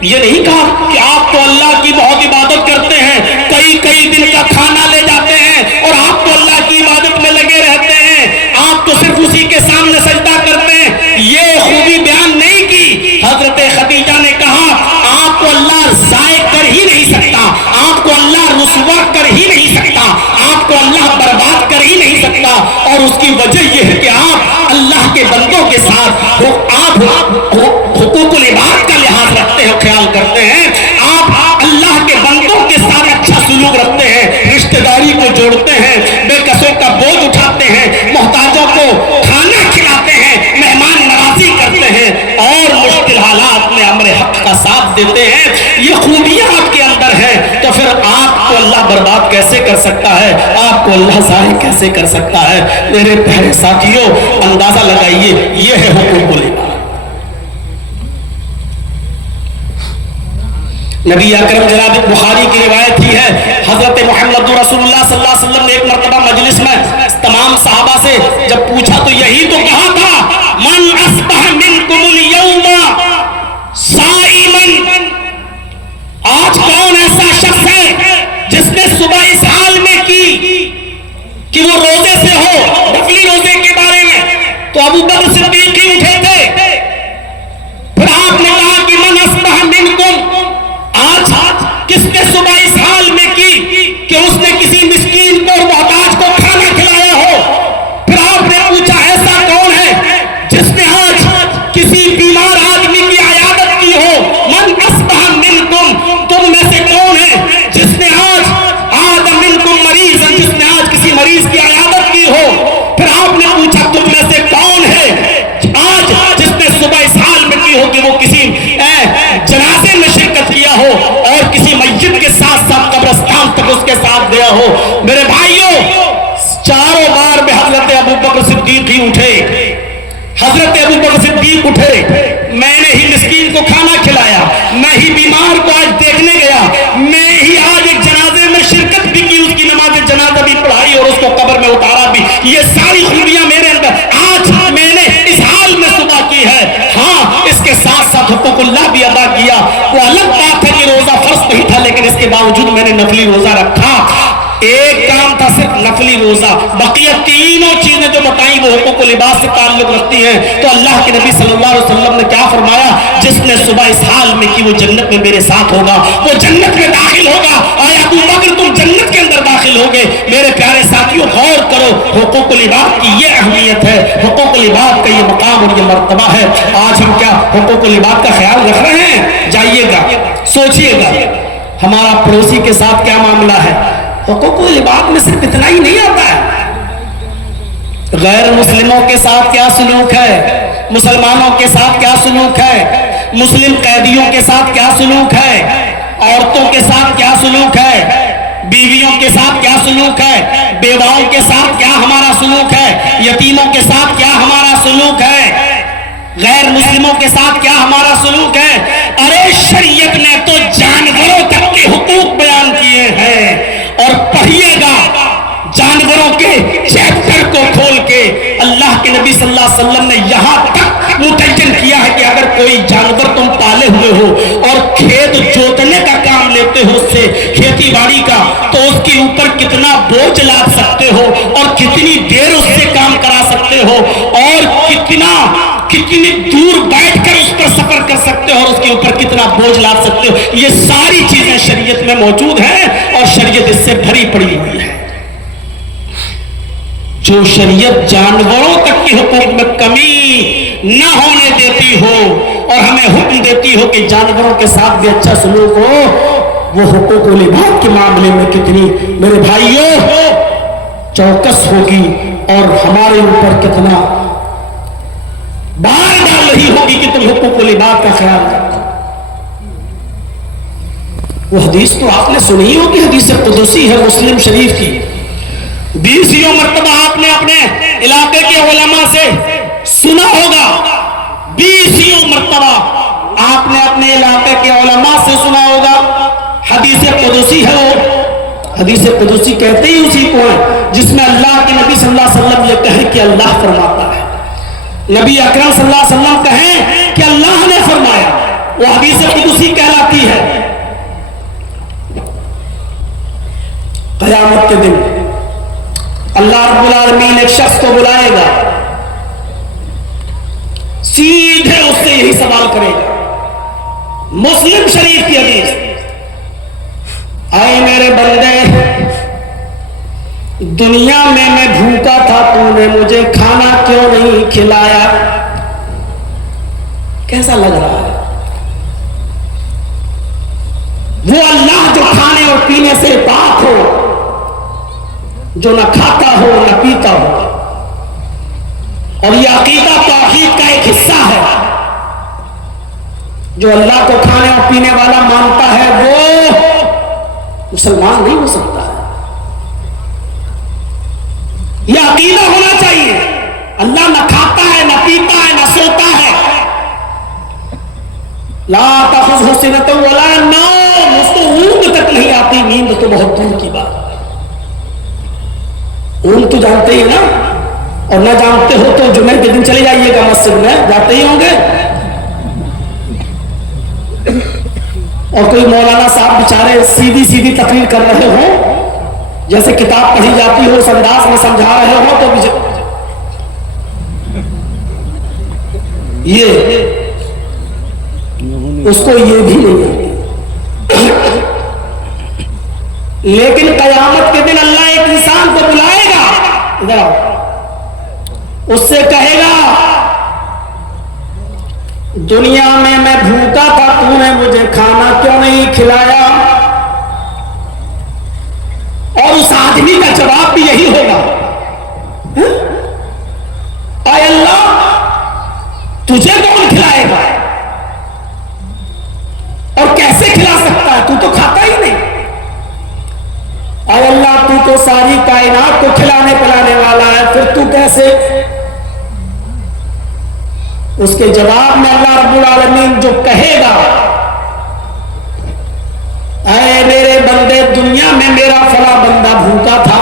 یہ نہیں کہا کہ آپ تو اللہ کی بہت عبادت کرتے ہیں، کئی دن کا کھانا لے جاتے ہیں اور آپ تو اللہ کی عبادت میں لگے رہتے ہیں، آپ تو صرف اسی کے سامنے سجدہ کرتے ہیں، یہ خوبی بیان نہیں کی۔ حضرت خدیجہ نے کہا آپ کو اللہ ضائع کر ہی نہیں سکتا، آپ کو اللہ رسوا کر ہی نہیں سکتا، آپ کو اللہ برباد کر ہی نہیں سکتا، اور اس کی وجہ یہ ہے کہ آپ اللہ کے بندوں کے ساتھ آپ حقوق العباد کا لحاظ رکھتے ہیں، خیال کرتے ہیں، آپ اللہ کے بندوں کے ساتھ اچھا سلوک رکھتے ہیں، رشتہ داری کو جوڑتے ہیں، بے کسوں کا بوجھ اٹھاتے ہیں، محتاجوں کو کھانا کھلاتے ہیں، مہمان نوازی کرتے ہیں، اور مشکل حالات میں امر حق کا ساتھ دیتے ہیں۔ یہ خوبیاں آپ کے اندر ہیں، تو پھر آپ کو اللہ برباد کیسے کر سکتا ہے؟ آپ کو اللہ ضائع کیسے کر سکتا ہے؟ میرے پیارے ساتھیوں، اندازہ لگائیے، یہ ہے حقوق العباد۔ نبی اکرم جناب بخاری کی روایت ہی ہے، حضرت محمد رسول اللہ صلی اللہ علیہ وسلم نے ایک مرتبہ مجلس میں تمام صحابہ سے جب پوچھا تو یہی تو کہا تھا، من اصبح منکم اليوم صائما، آج کون ایسا شخص ہے جس نے صبح اس حال میں کی کہ وہ روزے سے ہو، نفلی روزے کے بارے میں، تو ابو بکر صدیق ہی اٹھے تھے۔ پھر آپ نے کہا کہ من اصبح منکم، آج کس نے صبح اس حال میں کی کہ اس نے کسی مسکین کو اور محتاج کو کھانا کھلایا ہو؟ پھر آپ نے پوچھا ایسا کون ہے جس نے آج کسی بیمار آدمی کی عیادت کی ہو؟ من اصبح منکم، تم میں سے کون ہے جس نے آج عاد منکم مریض، جس نے آج کسی مریض کی عیادت کی ہو؟ پھر آپ نے پوچھا تم میں سے کون ہے آج جس نے صبح اس حال میں کی ہو کہ وہ کسی جنازے میں شرکت کیا ہو اور کسی مسجد کے ساتھ ساتھ قبرستان تک اس کے ساتھ گیا ہو؟ میرے بھائیوں، چاروں بار میں حضرت ابو بکر صدیق ہی اٹھے، حضرت ابو بکر صدیق اٹھے، میں نے ہی مسکین کو کھانا کھلایا، میں ہی بیمار کو آج دیکھنے گیا، میں ہی آج ایک جنازے میں شرکت بھی کی، اس کی نماز جنازہ بھی پڑھائی اور اس کو قبر میں اتارا بھی، یہ ساری خوبیاں میرے اندر آج میں نے اس حال میں صبح کی ہے۔ ہاں، اس کے ساتھ ساتھ حقوق اللہ بھی ادا کیا۔ وہ الگ بات ہے کہ روزہ فرض نہیں تھا، لیکن اس کے باوجود میں نے نفلی روزہ رکھا۔ ایک کام تھا صرف نفلی روزہ، بقیہ تینوں چیزیں جو بتائیں وہ حقوق و لباس سے تعلق رکھتی ہیں۔ تو اللہ کے نبی صلی اللہ علیہ وسلم نے کیا فرمایا؟ جس نے صبح اس حال میں کی وہ جنت میں میرے ساتھ ہوگا، وہ جنت میں داخل ہوگا۔ آیا ابو بکر تم جنت کے اندر داخل ہوگے؟ میرے پیارے ساتھیوں، غور کرو، حقوق و لباس کی یہ اہمیت ہے، حقوق و لباس کا یہ مقام اور یہ مرتبہ ہے۔ آج ہم کیا حقوق و لباس کا خیال رکھ رہے ہیں؟ جائیے گا، سوچئے گا، ہمارا پڑوسی کے ساتھ کیا معاملہ ہے؟ حقوق و لباس میں صرف اتنا ہی نہیں آتا ہے، غیر مسلموں کے ساتھ کیا سلوک ہے، مسلمانوں کے ساتھ کیا سلوک ہے، مسلم قیدیوں کے ساتھ کیا سلوک ہے، عورتوں کے ساتھ کیا سلوک ہے، بیویوں کے ساتھ کیا سلوک ہے، بیواؤں کے ساتھ کیا ہمارا سلوک ہے، یتیموں کے ساتھ کیا ہمارا سلوک ہے، غیر مسلموں کے ساتھ کیا ہمارا سلوک ہے۔ ارے شریعت نے تو جانوروں تک کے حقوق بیان کیے ہیں، اور پڑھیے گا جانوروں کے چیپٹر کو کھول کے اللہ کے نبی صلی اللہ علیہ وسلم نے یہاں تک متعین کیا ہے کہ اگر کوئی جانور تم پالے ہوئے ہو اور کھیت جوتنے کا کام لیتے ہو اس سے، کھیتی باڑی کا، تو اس کے اوپر کتنا بوجھ لاد سکتے ہو اور کتنی دیر اس سے کام کرا سکتے ہو اور کتنی دور بیٹھ کر اس پر سفر کر سکتے ہو اور اس کے اوپر کتنا بوجھ لاد سکتے ہو، یہ ساری چیزیں شریعت میں موجود ہیں اور شریعت اس سے بھری پڑی ہوئی ہے۔ جو شریعت جانوروں تک کے حقوق میں کمی نہ ہونے دیتی ہو اور ہمیں حکم دیتی ہو کہ جانوروں کے ساتھ بھی اچھا سلوک ہو، وہ حقوق و لباس کے معاملے میں کتنی میرے بھائیوں چوکس ہوگی اور ہمارے اوپر کتنا بار ڈال رہی ہوگی کہ تم حقوق و لباس کا خیال رکھو۔ وہ حدیث تو آپ نے سنی ہوگی، حدیث قدسی ہے مسلم شریف کی، 20 مرتبہ آپ نے اپنے علاقے کے علماء سے سنا ہوگا، 20 مرتبہ آپ نے اپنے علاقے کے علماء سے سنا ہوگا۔ حدیث قدسی ہے، وہ حدیث قدسی کہتے ہی اسی کو ہے جس میں اللہ کے نبی صلی اللہ علیہ وسلم یہ کہے کہ اللہ فرماتا ہے، نبی اکرم صلی اللہ علیہ وسلم کہیں کہ اللہ نے فرمایا، وہ حدیث قدسی کہلاتی ہے۔ قیامت کے دن اللہ رب العالمین ایک شخص کو بلائے گا، سیدھے اس سے یہی سوال کرے گا، مسلم شریف کی حدیث، اے میرے بندے، دنیا میں بھوکا تھا، تو نے مجھے کھانا کیوں نہیں کھلایا؟ کیسا لگ رہا ہے؟ وہ اللہ جو کھانے اور پینے سے پاک ہو، جو نہ کھاتا ہو نہ پیتا ہو، اور یہ عقیدہ توحید کا ایک حصہ ہے، جو اللہ کو کھانے اور پینے والا مانتا ہے وہ مسلمان نہیں ہو سکتا ہے۔ یہ عقیدہ ہونا چاہیے، اللہ نہ کھاتا ہے نہ پیتا ہے نہ سوتا ہے، لا تأخذہ سنۃ ولا نوم، اونگ تک نہیں آتی، نیند تو بہت دور کی بات ہے۔ اونگ تو جانتے ہی نا، اور نہ جانتے ہو تو جمعے کے دن چلے جائیے گا مسجد میں، جاتے ہی ہوں گے۔ اور کوئی مولانا صاحب بیچارے سیدھی سیدھی تقریر کر رہے ہوں، جیسے کتاب پڑھی جاتی ہو اس انداز میں سمجھا رہے ہو، تو یہ اس کو یہ بھی نہیں آتی۔ لیکن قیامت کے دن اللہ ایک انسان کو بلائے گا، ادھر آؤ، اس سے کہے گا دنیا میں بھوکا تھا، تو نے مجھے کھانا کیوں نہیں کھلایا؟ اور اس آدمی کا جواب بھی یہی ہوگا، اے اللہ تجھے کون کھلائے گا اور کیسے کھلا سکتا ہے، تو کھاتا ہی نہیں۔ اے اللہ تو ساری کائنات کو کھلانے پلانے والا ہے، پھر تو کیسے؟ اس کے جواب میں اللہ رب العالمین جو کہے گا، اے میرے بندے دنیا میں میرا فلاں بندہ بھوکا تھا،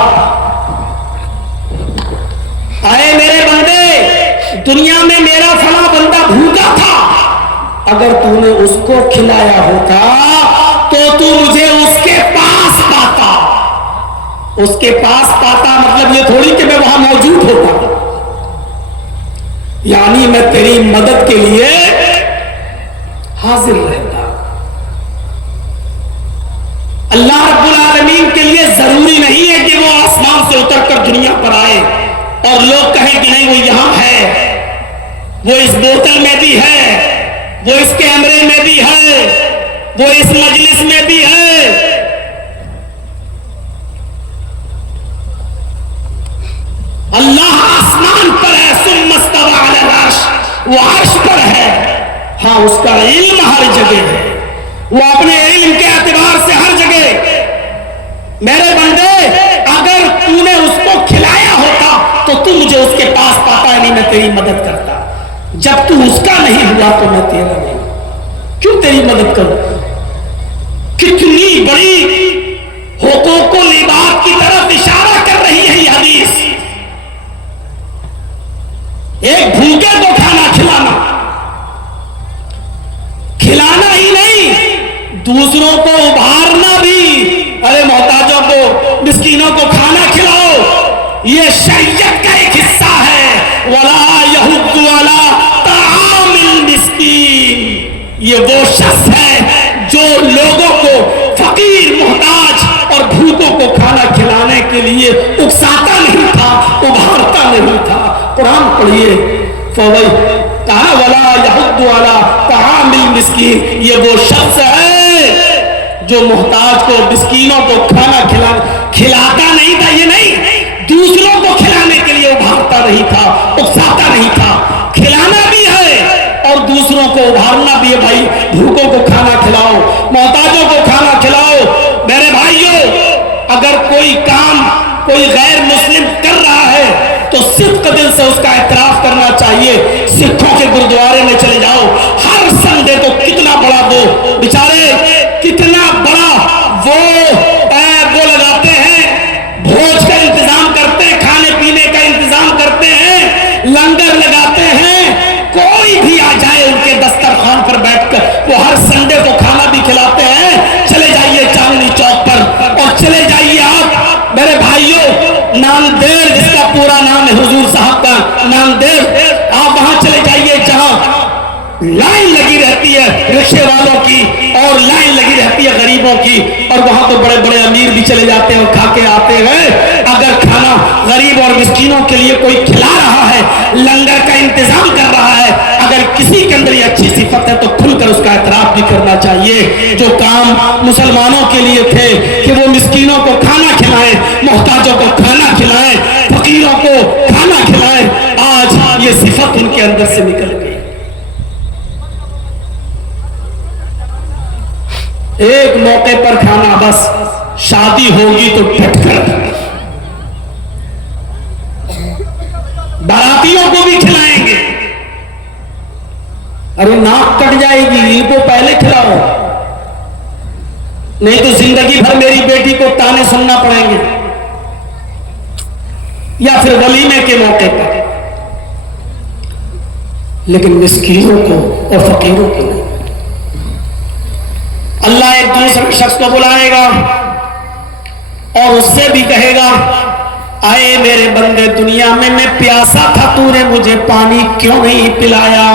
اے میرے بندے دنیا میں میرا فلاں بندہ بھوکا تھا، اگر تو نے اس کو کھلایا ہوتا تو مجھے اس کے پاس پاتا۔ اس کے پاس پاتا مطلب یہ تھوڑی کہ میں وہاں موجود ہوتا، یعنی میں تیری مدد کے لیے حاضر رہتا۔ اللہ رب العالمین کے لیے ضروری نہیں ہے کہ وہ آسمان سے اتر کر دنیا پر آئے اور لوگ کہیں کہ نہیں وہ یہاں ہے، وہ اس بوتل میں بھی ہے، وہ اس کیمرے میں بھی ہے، وہ اس مجلس میں بھی ہے۔ اللہ آسمان پر ہے، ثم استوى علی العرش، وہ عرش پر ہے، ہاں اس کا علم ہر جگہ ہے، وہ اپنے علم کے اعتبار سے ہر جگہ۔ میرے بندے اگر تو نے اس کو کھلایا ہوتا تو مجھے اس کے پاس پاتا ہے، نہیں میں تیری مدد کرتا۔ جب تو اس کا نہیں ہوا تو میں تیرا نہیں، کیوں تیری مدد کروں؟ کتنی بڑی حقوق العباد کی طرف اشارہ کر رہی ہے یہ حدیث۔ ایک بھوکے کو کھانا کھلانا، کھلانا ہی نہیں دوسروں کو ابھارنا بھی، ارے محتاجوں کو مسکینوں کو کھانا کھلاؤ، یہ شریعت کا ایک حصہ ہے۔ وَلَا يَحُضُّ عَلَىٰ طَعَامِ الْمِسْكِينِ، یہ وہ شخص ہے جو لوگوں کو فقیر محتاج اور بھوکوں کو کھانا کھلانے کے لیے اکساتا نہیں تھا، ابھارتا نہیں تھا۔ قرآن پڑھیے، کہا وَلَا يَحُضُّ عَلَىٰ طَعَامِ الْمِسْكِينِ، یہ وہ شخص ہے جو محتاج کو مسکینوں کو کھانا کھلاتا نہیں تھا، یہ نہیں دوسروں کو کھلانے کے لیے ابھارتا نہیں تھا، اکساتا نہیں تھا۔ کھلانا بھی ہے اور دوسروں کو ابھارنا بھی ہے، بھائی بھوکوں کو کھانا کھلاؤ، محتاجوں کو کھانا کھلاؤ۔ میرے بھائیوں اگر کوئی کام کوئی غیر مسلم کر رہا ہے تو صدق دل سے اس کا اعتراف کرنا چاہیے۔ سکھوں کے گردوارے میں چلے جاؤ، ہر سنڈے کو کتنا بڑا وہ بیچارے کتنا بڑا وہ لگاتے ہیں، بھوج کا انتظام کرتے ہیں، کھانے پینے کا انتظام کرتے ہیں، لنگر لگاتے ہیں، کوئی بھی آ جائے ان کے دسترخوان پر بیٹھ کر وہ ہر سنڈے کو کھانا بھی کھلاتے ہیں۔ چلے جائیے چاندنی چوک پر اور چلے جائیے آپ میرے بھائیوں ناندیڑ، جس کا پورا نام ہے حضور صاحب کا ناندیڑ، آپ وہاں چلے جائیے جہاں لائن لگی رہتی ہے رکشے والوں کی اور لائن لگی رہتی ہے غریبوں کی، اور وہاں تو بڑے بڑے امیر بھی چلے جاتے ہیں اور کھا کے آتے ہیں۔ اگر کھانا غریب اور مسکینوں کے لیے کوئی کھلا رہا ہے، لنگر کا انتظام کر رہا ہے، اگر کسی کے اندر یہ اچھی صفت ہے تو کھل کر اس کا اعتراف بھی کرنا چاہیے۔ جو کام مسلمانوں کے لیے تھے کہ وہ مسکینوں کو کھانا کھلائیں، محتاجوں کو کھانا کھلائیں، فقیروں کو کھانا کھلائیں، آج یہ صفت ان کے اندر سے نکل گئی۔ ایک موقع پر کھانا، بس شادی ہوگی تو ڈٹ کر، باراتیوں کو بھی کھلائیں گے، ارے ناک کٹ جائے گی ان کو پہلے کھلاؤ۔ نہیں تو زندگی بھر میری بیٹی کو تانے سننا پڑیں گے، یا پھر ولیمے کے موقع پر، لیکن مسکینوں کو اور فقیروں کو نہیں۔ اللہ ایک دوسرے شخص کو بلائے گا اور اس سے بھی کہے گا، آئے میرے بندے، دنیا میں پیاسا تھا، تو نے مجھے پانی کیوں نہیں پلایا؟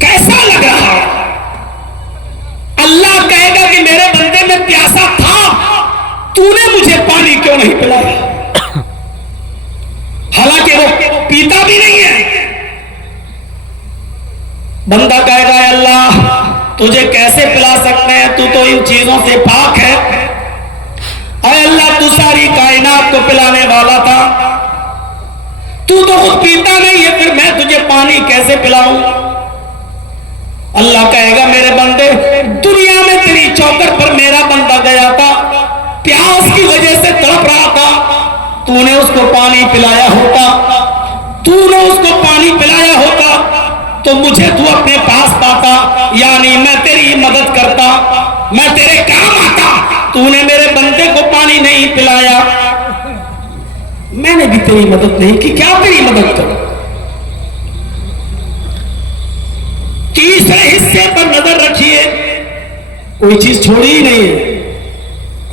کیسا لگ رہا؟ اللہ کہے گا کہ میرے بندے میں پیاسا تھا، تو نے مجھے پانی کیوں نہیں پلایا؟ حالانکہ وہ پیتا بھی نہیں ہے۔ بندہ کہے گا، اے اللہ تجھے کیسے پلا سکتے ہیں، تو تو ان چیزوں سے پاک ہے۔ اے اللہ تو ساری کائنات کو پلانے والا تھا، تو خود پیتا نہیں ہے، پھر میں تجھے پانی کیسے پلاؤں؟ اللہ کہے گا، میرے بندے، دنیا میں تیری چوکر پر میرا بندہ گیا تھا، پیاس کی وجہ سے تڑپ رہا تھا، تو نے اس کو پانی پلایا ہوتا تو مجھے تو اپنے پاس پاتا، یعنی میں تیری مدد کرتا، میں تیرے کام آتا۔ تو نے میرے بندے کو پانی نہیں پلایا، میں نے بھی تیری مدد نہیں کی، کیا تیری مدد کروں؟ تیسرے حصے پر نظر رکھیے، کوئی چیز چھوڑی ہی نہیں ہے۔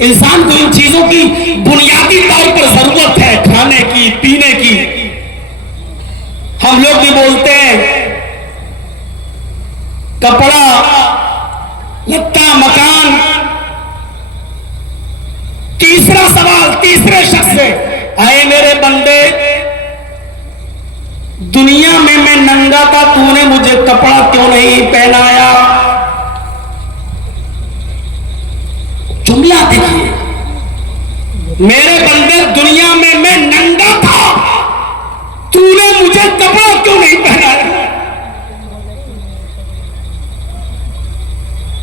انسان کو ان چیزوں کی بنیادی طور پر ضرورت ہے، کھانے کی، پینے کی۔ ہم لوگ بھی بولتے ہیں کپڑا، لتا، مکان۔ تیسرا سوال تیسرے شخص سے، آئے میرے بندے، دنیا میں ننگا تھا، تو نے مجھے کپڑا کیوں نہیں پہنایا؟ جملہ دیکھیے، میرے بندے دنیا میں ننگا تھا، تو نے مجھے کپڑا کیوں نہیں پہنایا؟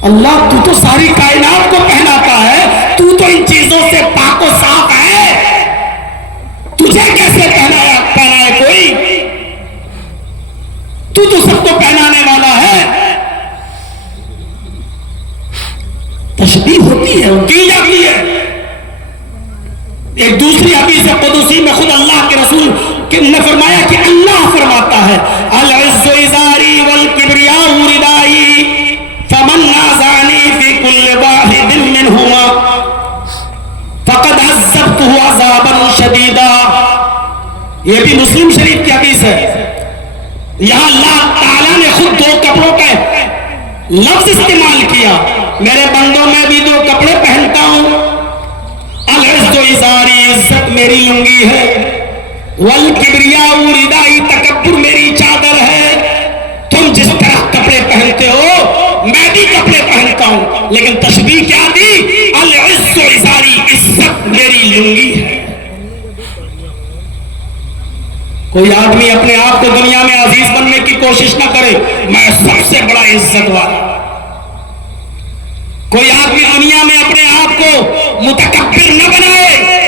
اللہ تو ساری کائنات کو پہناتا ہے، تو ان چیزوں سے پاک و صاف ہے، تجھے کیسے پہنائے کوئی؟ تو سب کو پہنانے والا ہے۔ تشبیہ ہوتی ہے، کی جاتی ہے۔ ایک دوسری حدیث قدسی میں خود اللہ کے رسول نے فرمایا کہ اللہ فرماتا ہے، العز ازاری والکبریاء ردائی فمن نازعنی فی کل واحد منہما فقد عذبتہ عذابا شدیدا۔ یہ بھی مسلم شریف کی حدیث ہے۔ یہاں اللہ تعالیٰ نے خود دو کپڑوں کا لفظ استعمال کیا، میرے بندوں میں بھی دو کپڑے پہنتا ہوں، العز ازاری، عزت میری لنگی ہے، والکبریاء ردائی، تکبر میری چادر ہے۔ تم جس طرح کپڑے پہنتے ہو میں بھی کپڑے پہنتا ہوں، لیکن تشبیہ کیا دی؟ العز ازاری، عزت میری لنگی ہے۔ کوئی آدمی اپنے آپ کو دنیا میں عزیز بننے کی کوشش نہ کرے، میں سب سے بڑا عزت والا۔ کوئی آدمی دنیا میں اپنے آپ کو متکبر نہ بنائے،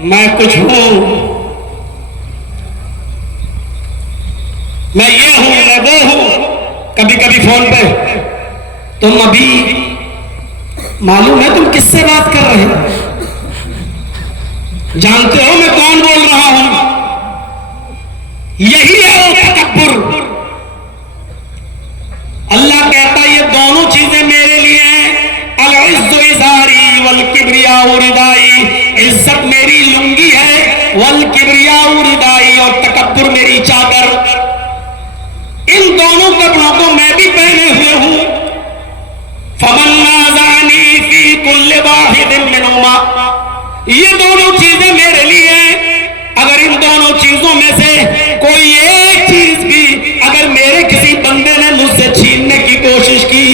میں کچھ ہوں، میں یہ ہوں، میں وہ ہوں۔ کبھی کبھی فون پہ، تم ابھی معلوم ہے تم کس سے بات کر رہے ہو؟ جانتے ہو میں کون بول رہا ہوں؟ یہی ہے وہ تکبر۔ اللہ کہتا ہے یہ دونوں چیزیں میرے لیے ہیں، العز ازاری والکبریاء ردائی، عزت میری لنگی ہے، والکبریاء ردائی، اور تکبر میری چادر۔ ان دونوں کپڑوں کو میں بھی پہنے ہوئے ہوں۔ فمن نازعنی فی کل واحد منہما، یہ دونوں چیزیں میرے لیے ہیں۔ اگر ان دونوں چیزوں میں سے کوئی ایک چیز بھی اگر میرے کسی بندے نے مجھ سے چھیننے کی کوشش کی،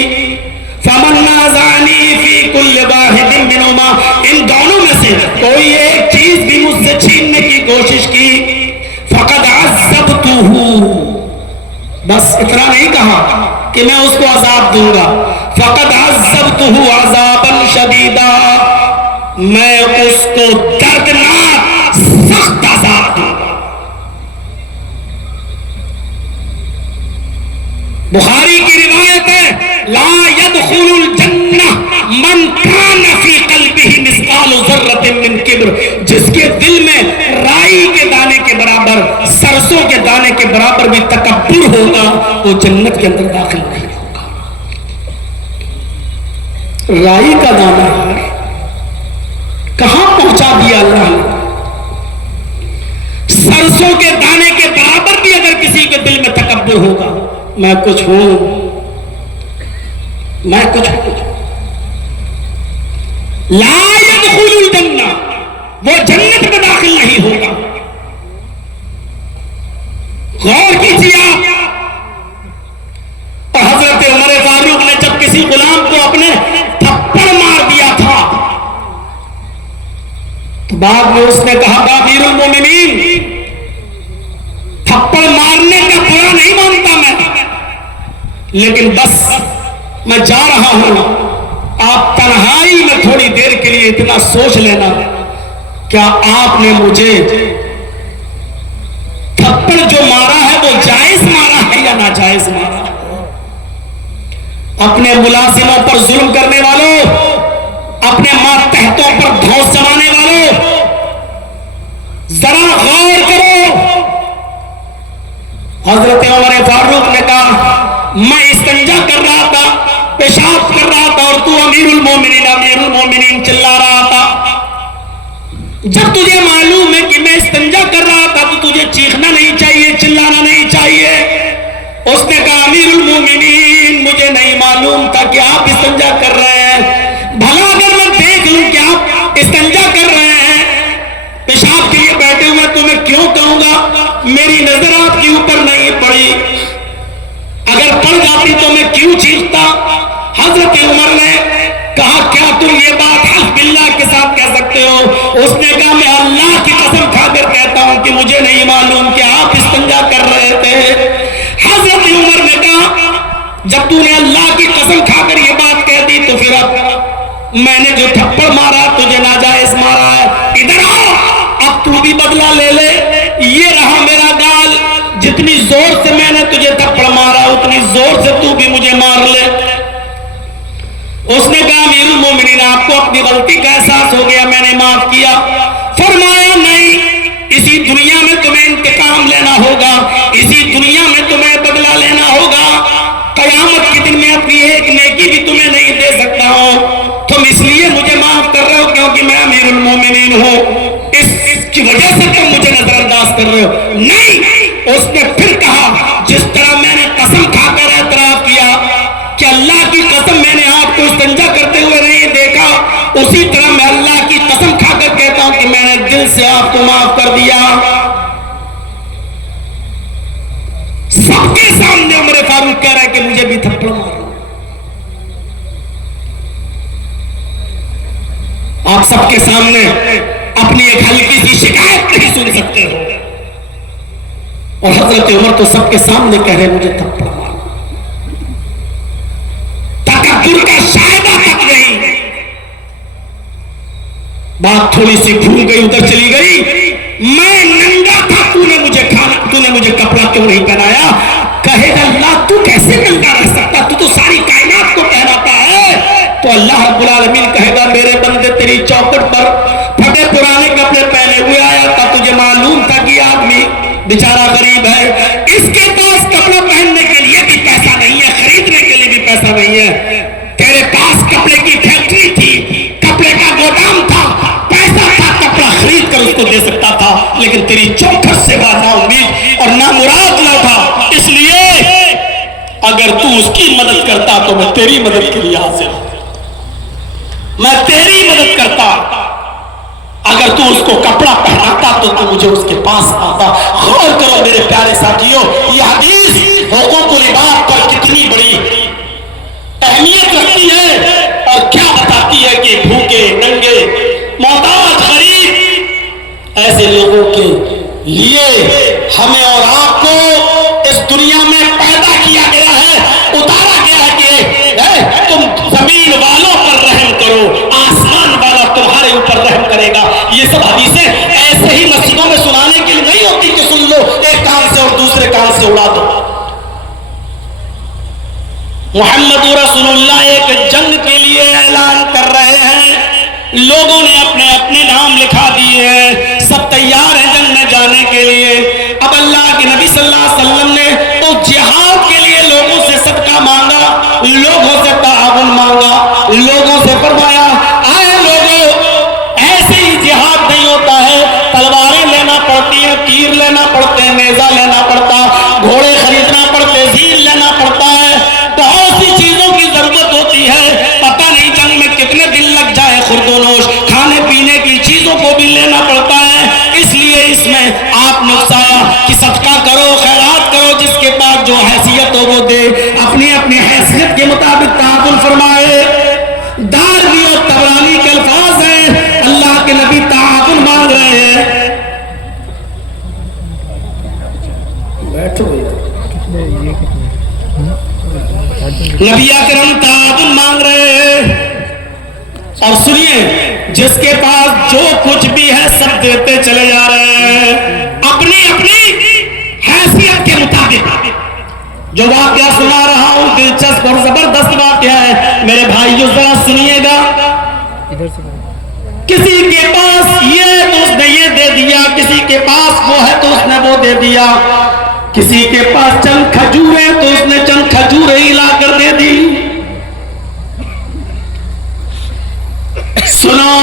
فمن نازعنی فی کل واحد منہما، ان دونوں میں سے کوئی ایک چیز بھی مجھ سے چھیننے کی کوشش کی، فقد عذبتہ، بس اتنا نہیں کہا کہ میں اس کو عذاب دوں گا، فقد عذبتہ عذابا شدیدا، میں اس کو دردناک سخت عذاب دوں گا۔ بخاری کی روایت ہے لا يدخل الجنہ من کان فی قلبہ مثقال ذرۃ من کبر، جس کے دل میں رائی کے دانے کے برابر، سرسوں کے دانے کے برابر بھی تکبر ہوگا، وہ جنت کے اندر داخل نہیں ہوگا۔ رائی کا دانہ کہاں پہنچا دیا اللہ نے؟ سرسوں کے دانے کے برابر بھی اگر کسی کے دل میں تکبر ہوگا، میں کچھ ہوں، میں کچھ ہوں، لا يدخل الجنہ، وہ جنت میں داخل نہیں ہوگا۔ غور کیجیے آپ، حضرت عمر فاروق نے جب کسی غلام کو اپنے تھپڑ مار دیا تھا تو بعد میں اس نے کہا امیر المومنین، تھپڑ مارنے کا برا نہیں مانتا میں، لیکن بس میں جا رہا ہوں، آپ تنہائی میں تھوڑی دیر کے لیے اتنا سوچ لینا، کیا آپ نے مجھے تھپڑ جو مارا ہے وہ جائز مارا ہے یا ناجائز مارا ہے؟ اپنے ملازموں پر ظلم کرنے والوں، اپنے ماتحتوں پر دھوس جمانے والوں، ذرا غور کرو۔ حضرت عمر فاروق نے کہا میں استنجا کر رہا تھا، پیشاب کر رہا تھا، اور تو امیر المومنین چلا رہا تھا۔ جب تجھے معلوم ہے کہ میں استنجا کر رہا تھا تو تجھے چیخنا نہیں چاہیے، چلانا نہیں چاہیے۔ اس نے کہا امیر المومنین، مجھے نہیں معلوم تھا کہ آپ استنجا کر رہے ہیں، بھلا اگر میں دیکھ لوں کہ آپ استنجا کر رہے ہیں، پیشاب کے لیے بیٹھے ہوئے، تو میں کیوں کہوں گا؟ میری نظر آپ کے اوپر نہیں پڑی، اگر پڑ جاتی تو میں کیوں چیختا؟ حضرت عمر نے کہا کیا تم یہ بات حلف باللہ کے ساتھ کہہ سکتے ہو؟ اس نے کہا میں اللہ کی قسم کھا کر کہتا ہوں کہ مجھے نہیں معلوم کہ آپ استنجا کر رہے تھے۔ حضرت عمر نے کہا جب تو نے اللہ کی قسم کھا کر یہ بات کہہ دی تو پھر اب میں نے جو تھپڑ مارا تجھے ناجائز مارا ہے، ادھر آؤ، اب تو بھی بدلہ لے لے، یہ رہا میرا گال، جتنی زور سے میں نے تجھے تھپڑ مارا اتنی زور سے تو بھی مجھے مار لے۔ اس نے کہا امیر المومنین، آپ کو اپنی غلطی کا احساس ہو گیا، میں نے معاف کیا۔ فرمایا نہیں، اسی دنیا میں تمہیں انتقام لینا ہوگا، اسی دنیا میں تمہیں بدلہ لینا ہوگا، قیامت کے دن میں اپنی ایک نیکی بھی تمہیں نہیں دے سکتا ہوں، تم اس لیے مجھے معاف کر رہے ہو کیونکہ میں امیر المومنین ہوں، اس کی وجہ سے تم مجھے نظر انداز کر رہے ہو؟ نہیں، اس نے پھر کہا جس طرح میں نے قسم کھا کر اعتراف کیا کہ اللہ کی قسم میں نے آپ کو استنجا کرتے ہوئے نہیں دیکھا، اسی طرح میں اللہ کی قسم کھا کر کہتا ہوں کہ میں نے دل سے آپ کو معاف کر دیا۔ سب کے سامنے عمر فاروق کہہ رہا ہے کہ مجھے بھی تھپڑ مارو۔ آپ سب کے سامنے اپنی ایک ہلکی سی شکایت نہیں سن سکتے ہو، اور حضرت عمر تو سب کے سامنے کہہ رہے مجھے تھپڑ مارو۔ تکبر کا شائبہ تک نہیں، بات تھوڑی سی گھوم گئی، ادھر چلی گئی، میں ننگا تھا، تو نے مجھے کپڑا کیوں نہیں پہنایا؟ کہے گا اللہ تو کیسے ننگا رہ سکتا، تو ساری کائنات کو پہناتا ہے۔ تو اللہ رب العالمین کہے گا میرے بندے تیری چوکھٹ پر پھٹے پرانے کپڑے پہنے ہوئے آیا تھا، تجھے معلوم تھا کہ آدمی بیچارہ غریب ہے، اس کے پاس کپڑا پہننے کے لیے بھی پیسہ نہیں ہے، خریدنے کے لیے بھی پیسہ نہیں ہے، تیرے پاس کپڑے کی فیکٹری تھی، کپڑے کا گودام تھا، پیسہ تھا، کپڑا خرید کر اس کو دے سکتا تھا، لیکن تیری چوکھٹ سے نا امید اور نا مراد نہ تھا، اس لیے اگر تو اس کی مدد کرتا تو میں تیری مدد کے لیے حاضر ہوں، میں تیری مدد کرتا، اگر تو اس کو کپڑا پہناتا تو مجھے اس کے پاس آتا۔ غور کرو میرے پیارے ساتھیوں، یہ حدیث حقوق العباد پر کتنی بڑی اہمیت رکھتی ہے، اور کیا بتاتی ہے کہ بھوکے، ننگے، محتاج، غریب ایسے لوگوں کے لیے ہمیں اور آپ کو اس دنیا میں پیدا کیا گیا ہے، اتارا گیا ہے کہ تم زمین والوں پر رحم کرو، آسمان والا تمہارے اوپر رحم کرے گا۔ یہ سب حدیثیں ایسے ہی مسجدوں میں سنانے کے لیے نہیں ہوتی کہ سن لو ایک کان سے اور دوسرے کان سے اڑا دو۔ محمد رسول اللہ ایک جنگ کے لیے اعلان کر رہے ہیں، لوگوں نے اپنے اپنے نام لکھا دیے ہیں، سب تیار ہیں جنگ میں جانے کے لیے۔ اب اللہ کے نبی صلی اللہ علیہ وسلم نے تو جہاد کے لیے لوگوں سے صدقہ مانگا، لوگوں سے تعاون مانگا، لوگوں سے فرمایا آئے لوگوں، ایسے ہی جہاد نہیں ہوتا ہے، تلواریں لینا پڑتی ہیں، تیر لینا پڑتے ہیں، نیزہ لینا پڑتا، گھوڑے خریدنا پڑتے، زین لینا پڑتا ہے، بہت سی چیزوں کی ضرورت ہوتی ہے، پتہ نہیں جنگ میں کتنے دن لگ جائے، خورد و نوش کھانے پینے کی چیزوں کو بھی لینا پڑتا ہے۔ اس لیے اس میں آپ نے اکسایا کہ صدقہ کرو، خیرات کرو، جس کے پاس جو حیثیت ہو وہ دے، اپنی اپنی حیثیت کے مطابق تعاون فرمائے۔ داروی اور طبرانی کے الفاظ ہیں، اللہ کے نبی تعاون مانگ رہے ہیں۔ بیٹھو نبی اکرم تعاون مانگ رہے ہیں، اور سنیے جس کے پاس جو کچھ بھی ہے سب دیتے چلے جا رہے ہیں اپنی اپنی حیثیت کے مطابق۔ جو واقعہ سنا رہا ہوں دلچسپ اور زبردست واقعہ ہے، میرے بھائیو ذرا سنیے گا۔ کسی کے پاس یہ ہے تو اس نے یہ دے دیا، کسی کے پاس وہ ہے تو اس نے وہ دے دیا، کسی کے پاس چند کھجوریں تو اس نے چند کھجوریں ہی لا کر دے دی۔ سنو،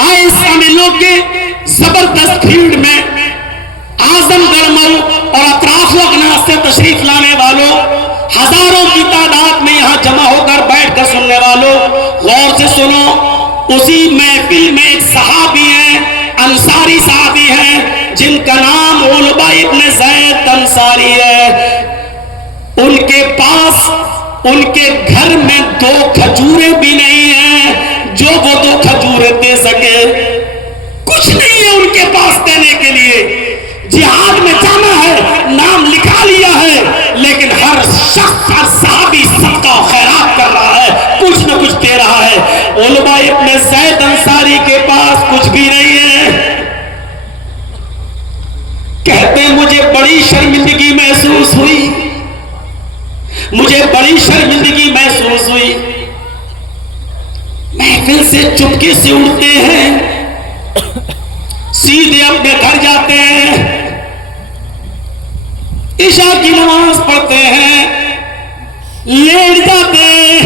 آئے شاملوں کے زبردست فیلڈ میں اعظم گڑھ مئو اور اطراف و اکناس سے تشریف لانے والوں، ہزاروں کی تعداد میں یہاں جمع ہو کر بیٹھ کر سننے والوں، غور سے سنو، اسی محفل میں ایک صحابی ہیں، انصاری صحابی ہیں، جن کا نام علبہ ابن زید انصاری ہے۔ ان کے پاس ان کے گھر میں 2 کھجوریں بھی نہیں ہیں جو وہ 2 کھجوریں دے سکے، کچھ نہیں ہے ان کے پاس دینے کے لیے۔ جہاد میں جانا ہے، نام لکھا لیا ہے، لیکن ہر شخص، ہر صحابی صدقہ و خیرات کر رہا ہے، کچھ نہ کچھ دے رہا ہے۔ علبہ ابن زید انصاری کے پاس کچھ بھی نہیں ہے۔ کہتے ہیں مجھے بڑی شرمندگی محسوس ہوئی، مجھے بڑی شرمندگی محسوس ہوئی۔ محفل سے چپکے سے اٹھتے ہیں، سیدھے اپنے گھر جاتے ہیں، عشاء کی نماز پڑھتے ہیں، لیٹ جاتے ہیں،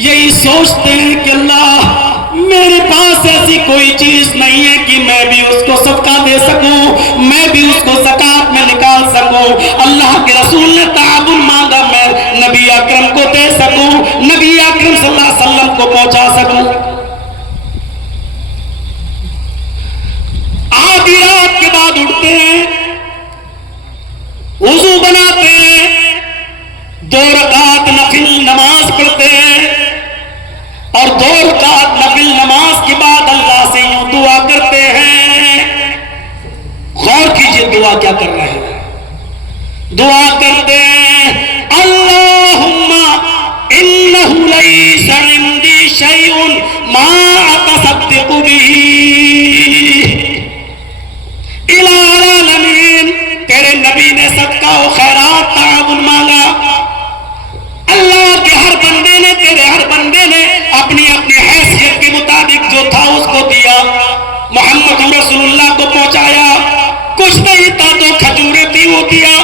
یہی سوچتے ہیں کہ اللہ میرے پاس ایسی کوئی چیز نہیں ہے کہ میں بھی اس کو صدقہ دے سکوں، میں بھی اس کو زکات میں نکال سکوں۔ اللہ کے رسول نے تعاون مانگا، میں نبی اکرم کو دے سکوں، نبی اکرم صلی اللہ علیہ وسلم کو پہنچا سکوں۔ آدھی رات کے بعد اٹھتے ہیں، وضو بناتے ہیں، 2 رکعت نفل نماز پڑھتے ہیں، اور 2 رکعت نفل نماز کے بعد اللہ سے یوں دعا کرتے ہیں۔ غور کیجئے دعا کیا کر رہے ہیں۔ دعا کرتے ہیں اللہم انہ لیس عندی شیء ما اتصدق بہ الہ العالمین۔ تیرے نبی نے صدقہ و خیرات تعاون مانگا، اللہ کے ہر بندے نے، تیرے ہر بندے نے اپنی اپنی حیثیت کے مطابق جو تھا اس کو دیا، محمد رسول اللہ کو پہنچایا، کچھ نہیں تھا تو کھجوریں تھی وہ دیا۔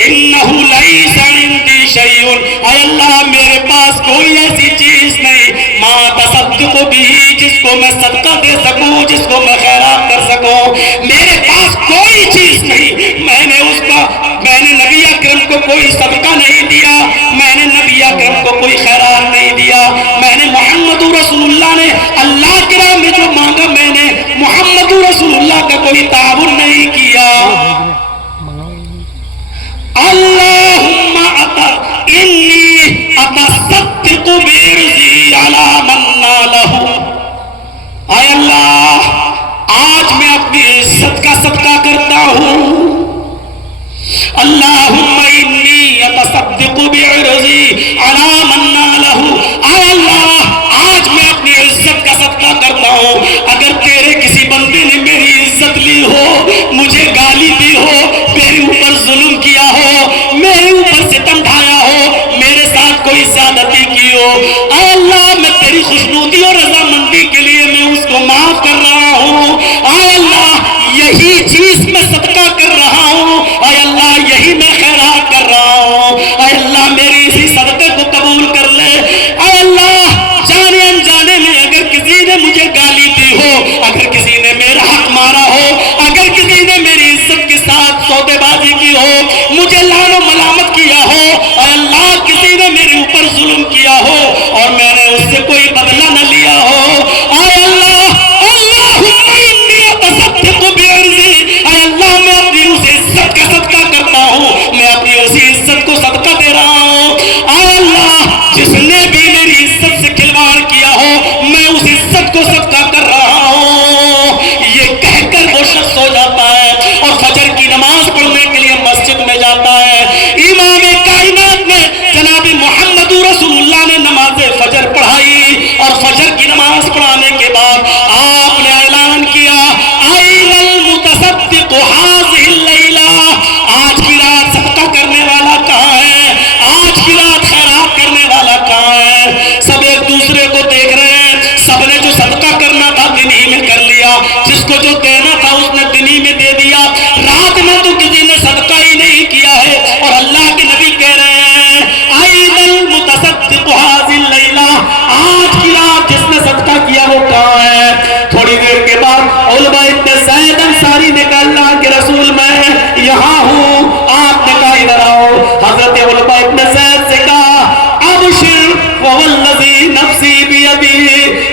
انہ لیس عندی شیء، اے اللہ میرے پاس کوئی ایسی چیز نہیں، ما تصدق بہ، جس کو میں صدقہ دے سکوں، جس کو میں خیرات کر سکوں، میرے پاس کوئی چیز نہیں۔ میں نے نبی اکرم کو کوئی صدقہ نہیں دیا، میں نے نبی اکرم کو کوئی خیرات نہیں دیا، میں نے محمد رسول اللہ نے اللہ کے راہ میں جو مانگا، میں نے محمد رسول اللہ کا کوئی تعاون نہیں کیا۔ اللہم انی اتصدق بعرضی علی من نالہ، اے اللہ آج میں اپنی عزت کا صدقہ کرتا ہوں۔ اللہم انی اتصدق بعرضی علی من نالہ، اے اللہ آج میں اپنی عزت کا صدقہ کرتا ہوں۔ اگر تیرے کسی بندے نے میری عزت لی ہو، مجھے گالی دی ہو، میرے اوپر ظلم کیا ہو، میرے اوپر ستم ڈھایا ہو، میرے ہوں، اے اللہ میری اسی صدقے کو قبول کر لے، اے اللہ جانے انجانے میں اگر کسی نے مجھے گالی دی ہو، اگر کسی نے میرا حق مارا ہو، اگر کسی نے میری عزت کے ساتھ سودے بازی کی ہو، مجھے لعن و ملامت کیا ہو، اے اللہ کسی نے میرے اوپر ظلم کیا ہو اور میں نے اس سے کوئی بدلہ نہ لیا ہو، اے اللہ اللہم انی اتصدق بعرضی، اے اللہ میں اپنی اس عزت کا صدقہ کرتا ہوں، میں اپنی اسی عزت کو صدقہ دے رہا ہوں، اے اللہ جس نے بھی میری عزت سے کھلواڑ کیا ہو میں اس عزت کو صدقہ کر رہا ہوں، یہ کہہ کر وہ شخص ہو جاتا ہے اور فجر کی نماز پڑھنے کے لیے مسجد میں جاتا ہے۔ امام کائنات نے جناب محمد رسول اللہ نے نماز فجر پڑھائی اور فجر کی نماز پڑھانے کے بعد آپ نے اعلان کیا این المتصدق هذه اللیلہ، آج کی رات صدقہ کرنے والا کہاں ہے، آج کی رات خیرات کرنے والا کہاں ہے؟ سب ایک دوسرے کو دیکھ رہے ہیں، سب نے جو صدقہ کرنا تھا دن ہی میں کر لیا، جس کو جو دینا تھا اس نے دن ہی میں دے دیا، رات میں تو کسی نے صدقہ ہی نہیں کیا ہے، اور اللہ کے نبی کہہ رہے ہیں این المتصدق هذه اللیلہ، آج کی رات جس نے صدقہ کیا وہ کہاں ہے؟ تھوڑی دیر کے بعد علبہ ابن زید انصاری نے کہا اللہ کے رسول میں یہاں ہوں، آپ نے کہا ادھر آؤ، حضرت علبہ ابن زید سے کہا ابشر والذی نفسی بیدی،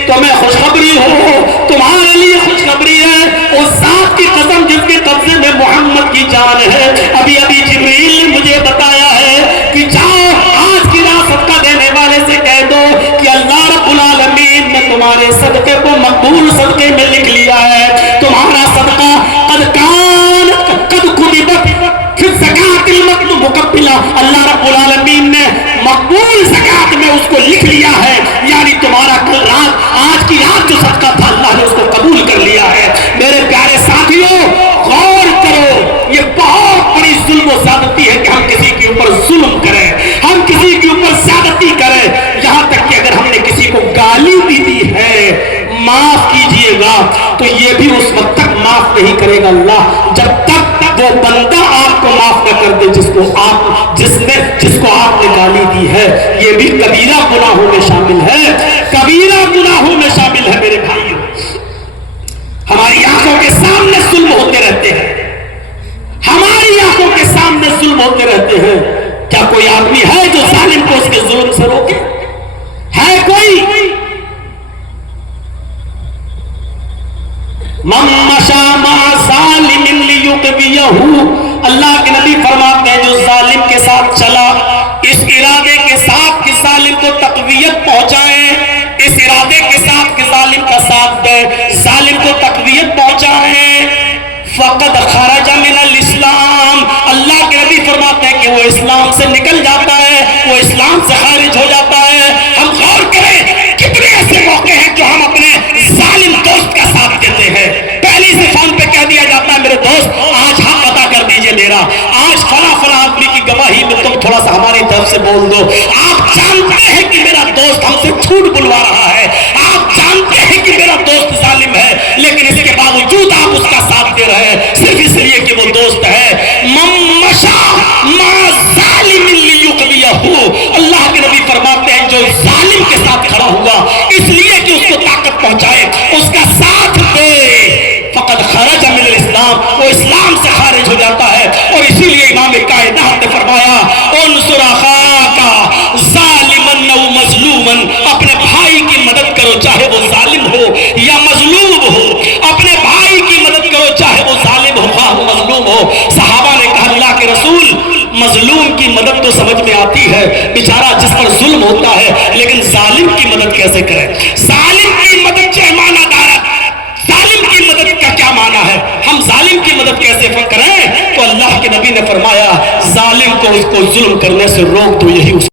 تمہیں خوشخبری ہو، تمہارے لیے خوشخبری ہے، اس ذات کی قسم جس کے قبضے میں محمد کی جان ہے، ابھی ابھی جبریل نے مجھے بتایا ہے کہ جاؤ آج کی رات صدقہ دینے والے سے کہہ دو کہ اللہ رب العالمین نے تمہارے صدقے کو مقبول صدقے میں لکھ لیا ہے، تمہارا صدقہ قد کتبت پھر زکات المطلوب مقبلہ، اللہ رب العالمین نے مقبول زکات میں اس کو لکھ لیا ہے، یعنی تمہارا کل رات آج کی رات جو صدقہ تھا اللہ نے اس کو قبول کر لیا ہے۔ میرے پیارے ساتھیوں غور کرو، یہ بہت بڑی ظلم و زیادتی ہے کہ ہم کسی کے اوپر ظلم کریں، ہم کسی کے اوپر زیادتی کریں، یہاں تک کہ اگر ہم نے کسی کو گالی بھی دی ہے معاف کیجئے گا تو یہ بھی اس وقت تک معاف نہیں کرے گا اللہ جب تک وہ بندہ آپ کو معاف نہ کر دے جس کو آپ نے گالی دی ہے۔ یہ بھی کبیرہ گناہوں میں شامل ہے، کبیرہ گناہوں میں شامل ہے۔ میرے بھائیوں ہماری آنکھوں کے سامنے ظلم ہوتے رہتے ہیں، ہماری آنکھوں کے سامنے ظلم ہوتے رہتے ہیں، کیا کوئی آدمی ہے جو ظالم کو اس کے ظلم سے روکے؟ ہے کوئی؟ من مشى مع ظالم لیقویہ، اللہ کے نبی فرماتے ہیں جو ظالم کے ساتھ چلا اس ارادے کے ساتھ کہ ظالم کو تقویت پہنچائے، اس ارادے کے ساتھ کہ ظالم کا ساتھ دے، ظالم کو تقویت پہنچائے، فقد خرج من الاسلام، اللہ کے نبی فرماتے ہیں کہ وہ اسلام سے نکل جاتا ہے، وہ اسلام سے خارج ہو جاتا ہے۔ ہم غور کریں کتنے ایسے موقع ہیں جو ہم اپنے ظالم دوست کا ساتھ دیتے ہیں، پہلی سے فون پہ کہہ دیا جاتا ہے میرے دوست آج حق ادا کر دیجئے میرا، آج فلاں آدمی کی گواہی میں تم تھوڑا سا ہماری طرف سے بول دو، آپ جانتے ہیں کہ میرا دوست ہم سے جھوٹ بلوا رہا ہے، آپ جانتے ہیں کہ میرا دوست ظالم ہے، لیکن اس کے باوجود آپ اس کا ساتھ دے رہے ہیں صرف اس لیے کہ وہ دوست ہے۔ من مشى مع ظالم لیقویہ، اللہ کے نبی فرماتے ہیں جو ظالم کے ساتھ کھڑا ہوا اس لیے کہ اس کو طاقت پہنچائے، اس کا ساتھ دے، فقد خرج من الاسلام، وہ اسلام سے خارج ہو جاتا ہے۔ اور اسی لیے امام کائنات نے فرمایا انصر اخاک ظالما او مظلوما، اپنے بھائی کی مدد کرو چاہے وہ ظالم ہو یا مظلوم ہو، اپنے بھائی کی مدد کرو چاہے وہ ظالم ہو خواہ مظلوم ہو۔ صحابہ نے کہا اللہ کے رسول مظلوم کی مدد تو سمجھ میں آتی ہے، بیچارہ جس پر ظلم ہوتا ہے، لیکن ظالم کی مدد کیسے کریں؟ ظالم کی مدد کیا معنی دار ہے؟ ظالم کی مدد کا کیا معنی ہے؟ ہم ظالم کی مدد کیسے کریں؟ تو اللہ کے نبی نے فرمایا ظالم کو اس کو ظلم کرنے سے روک دو، یہی اس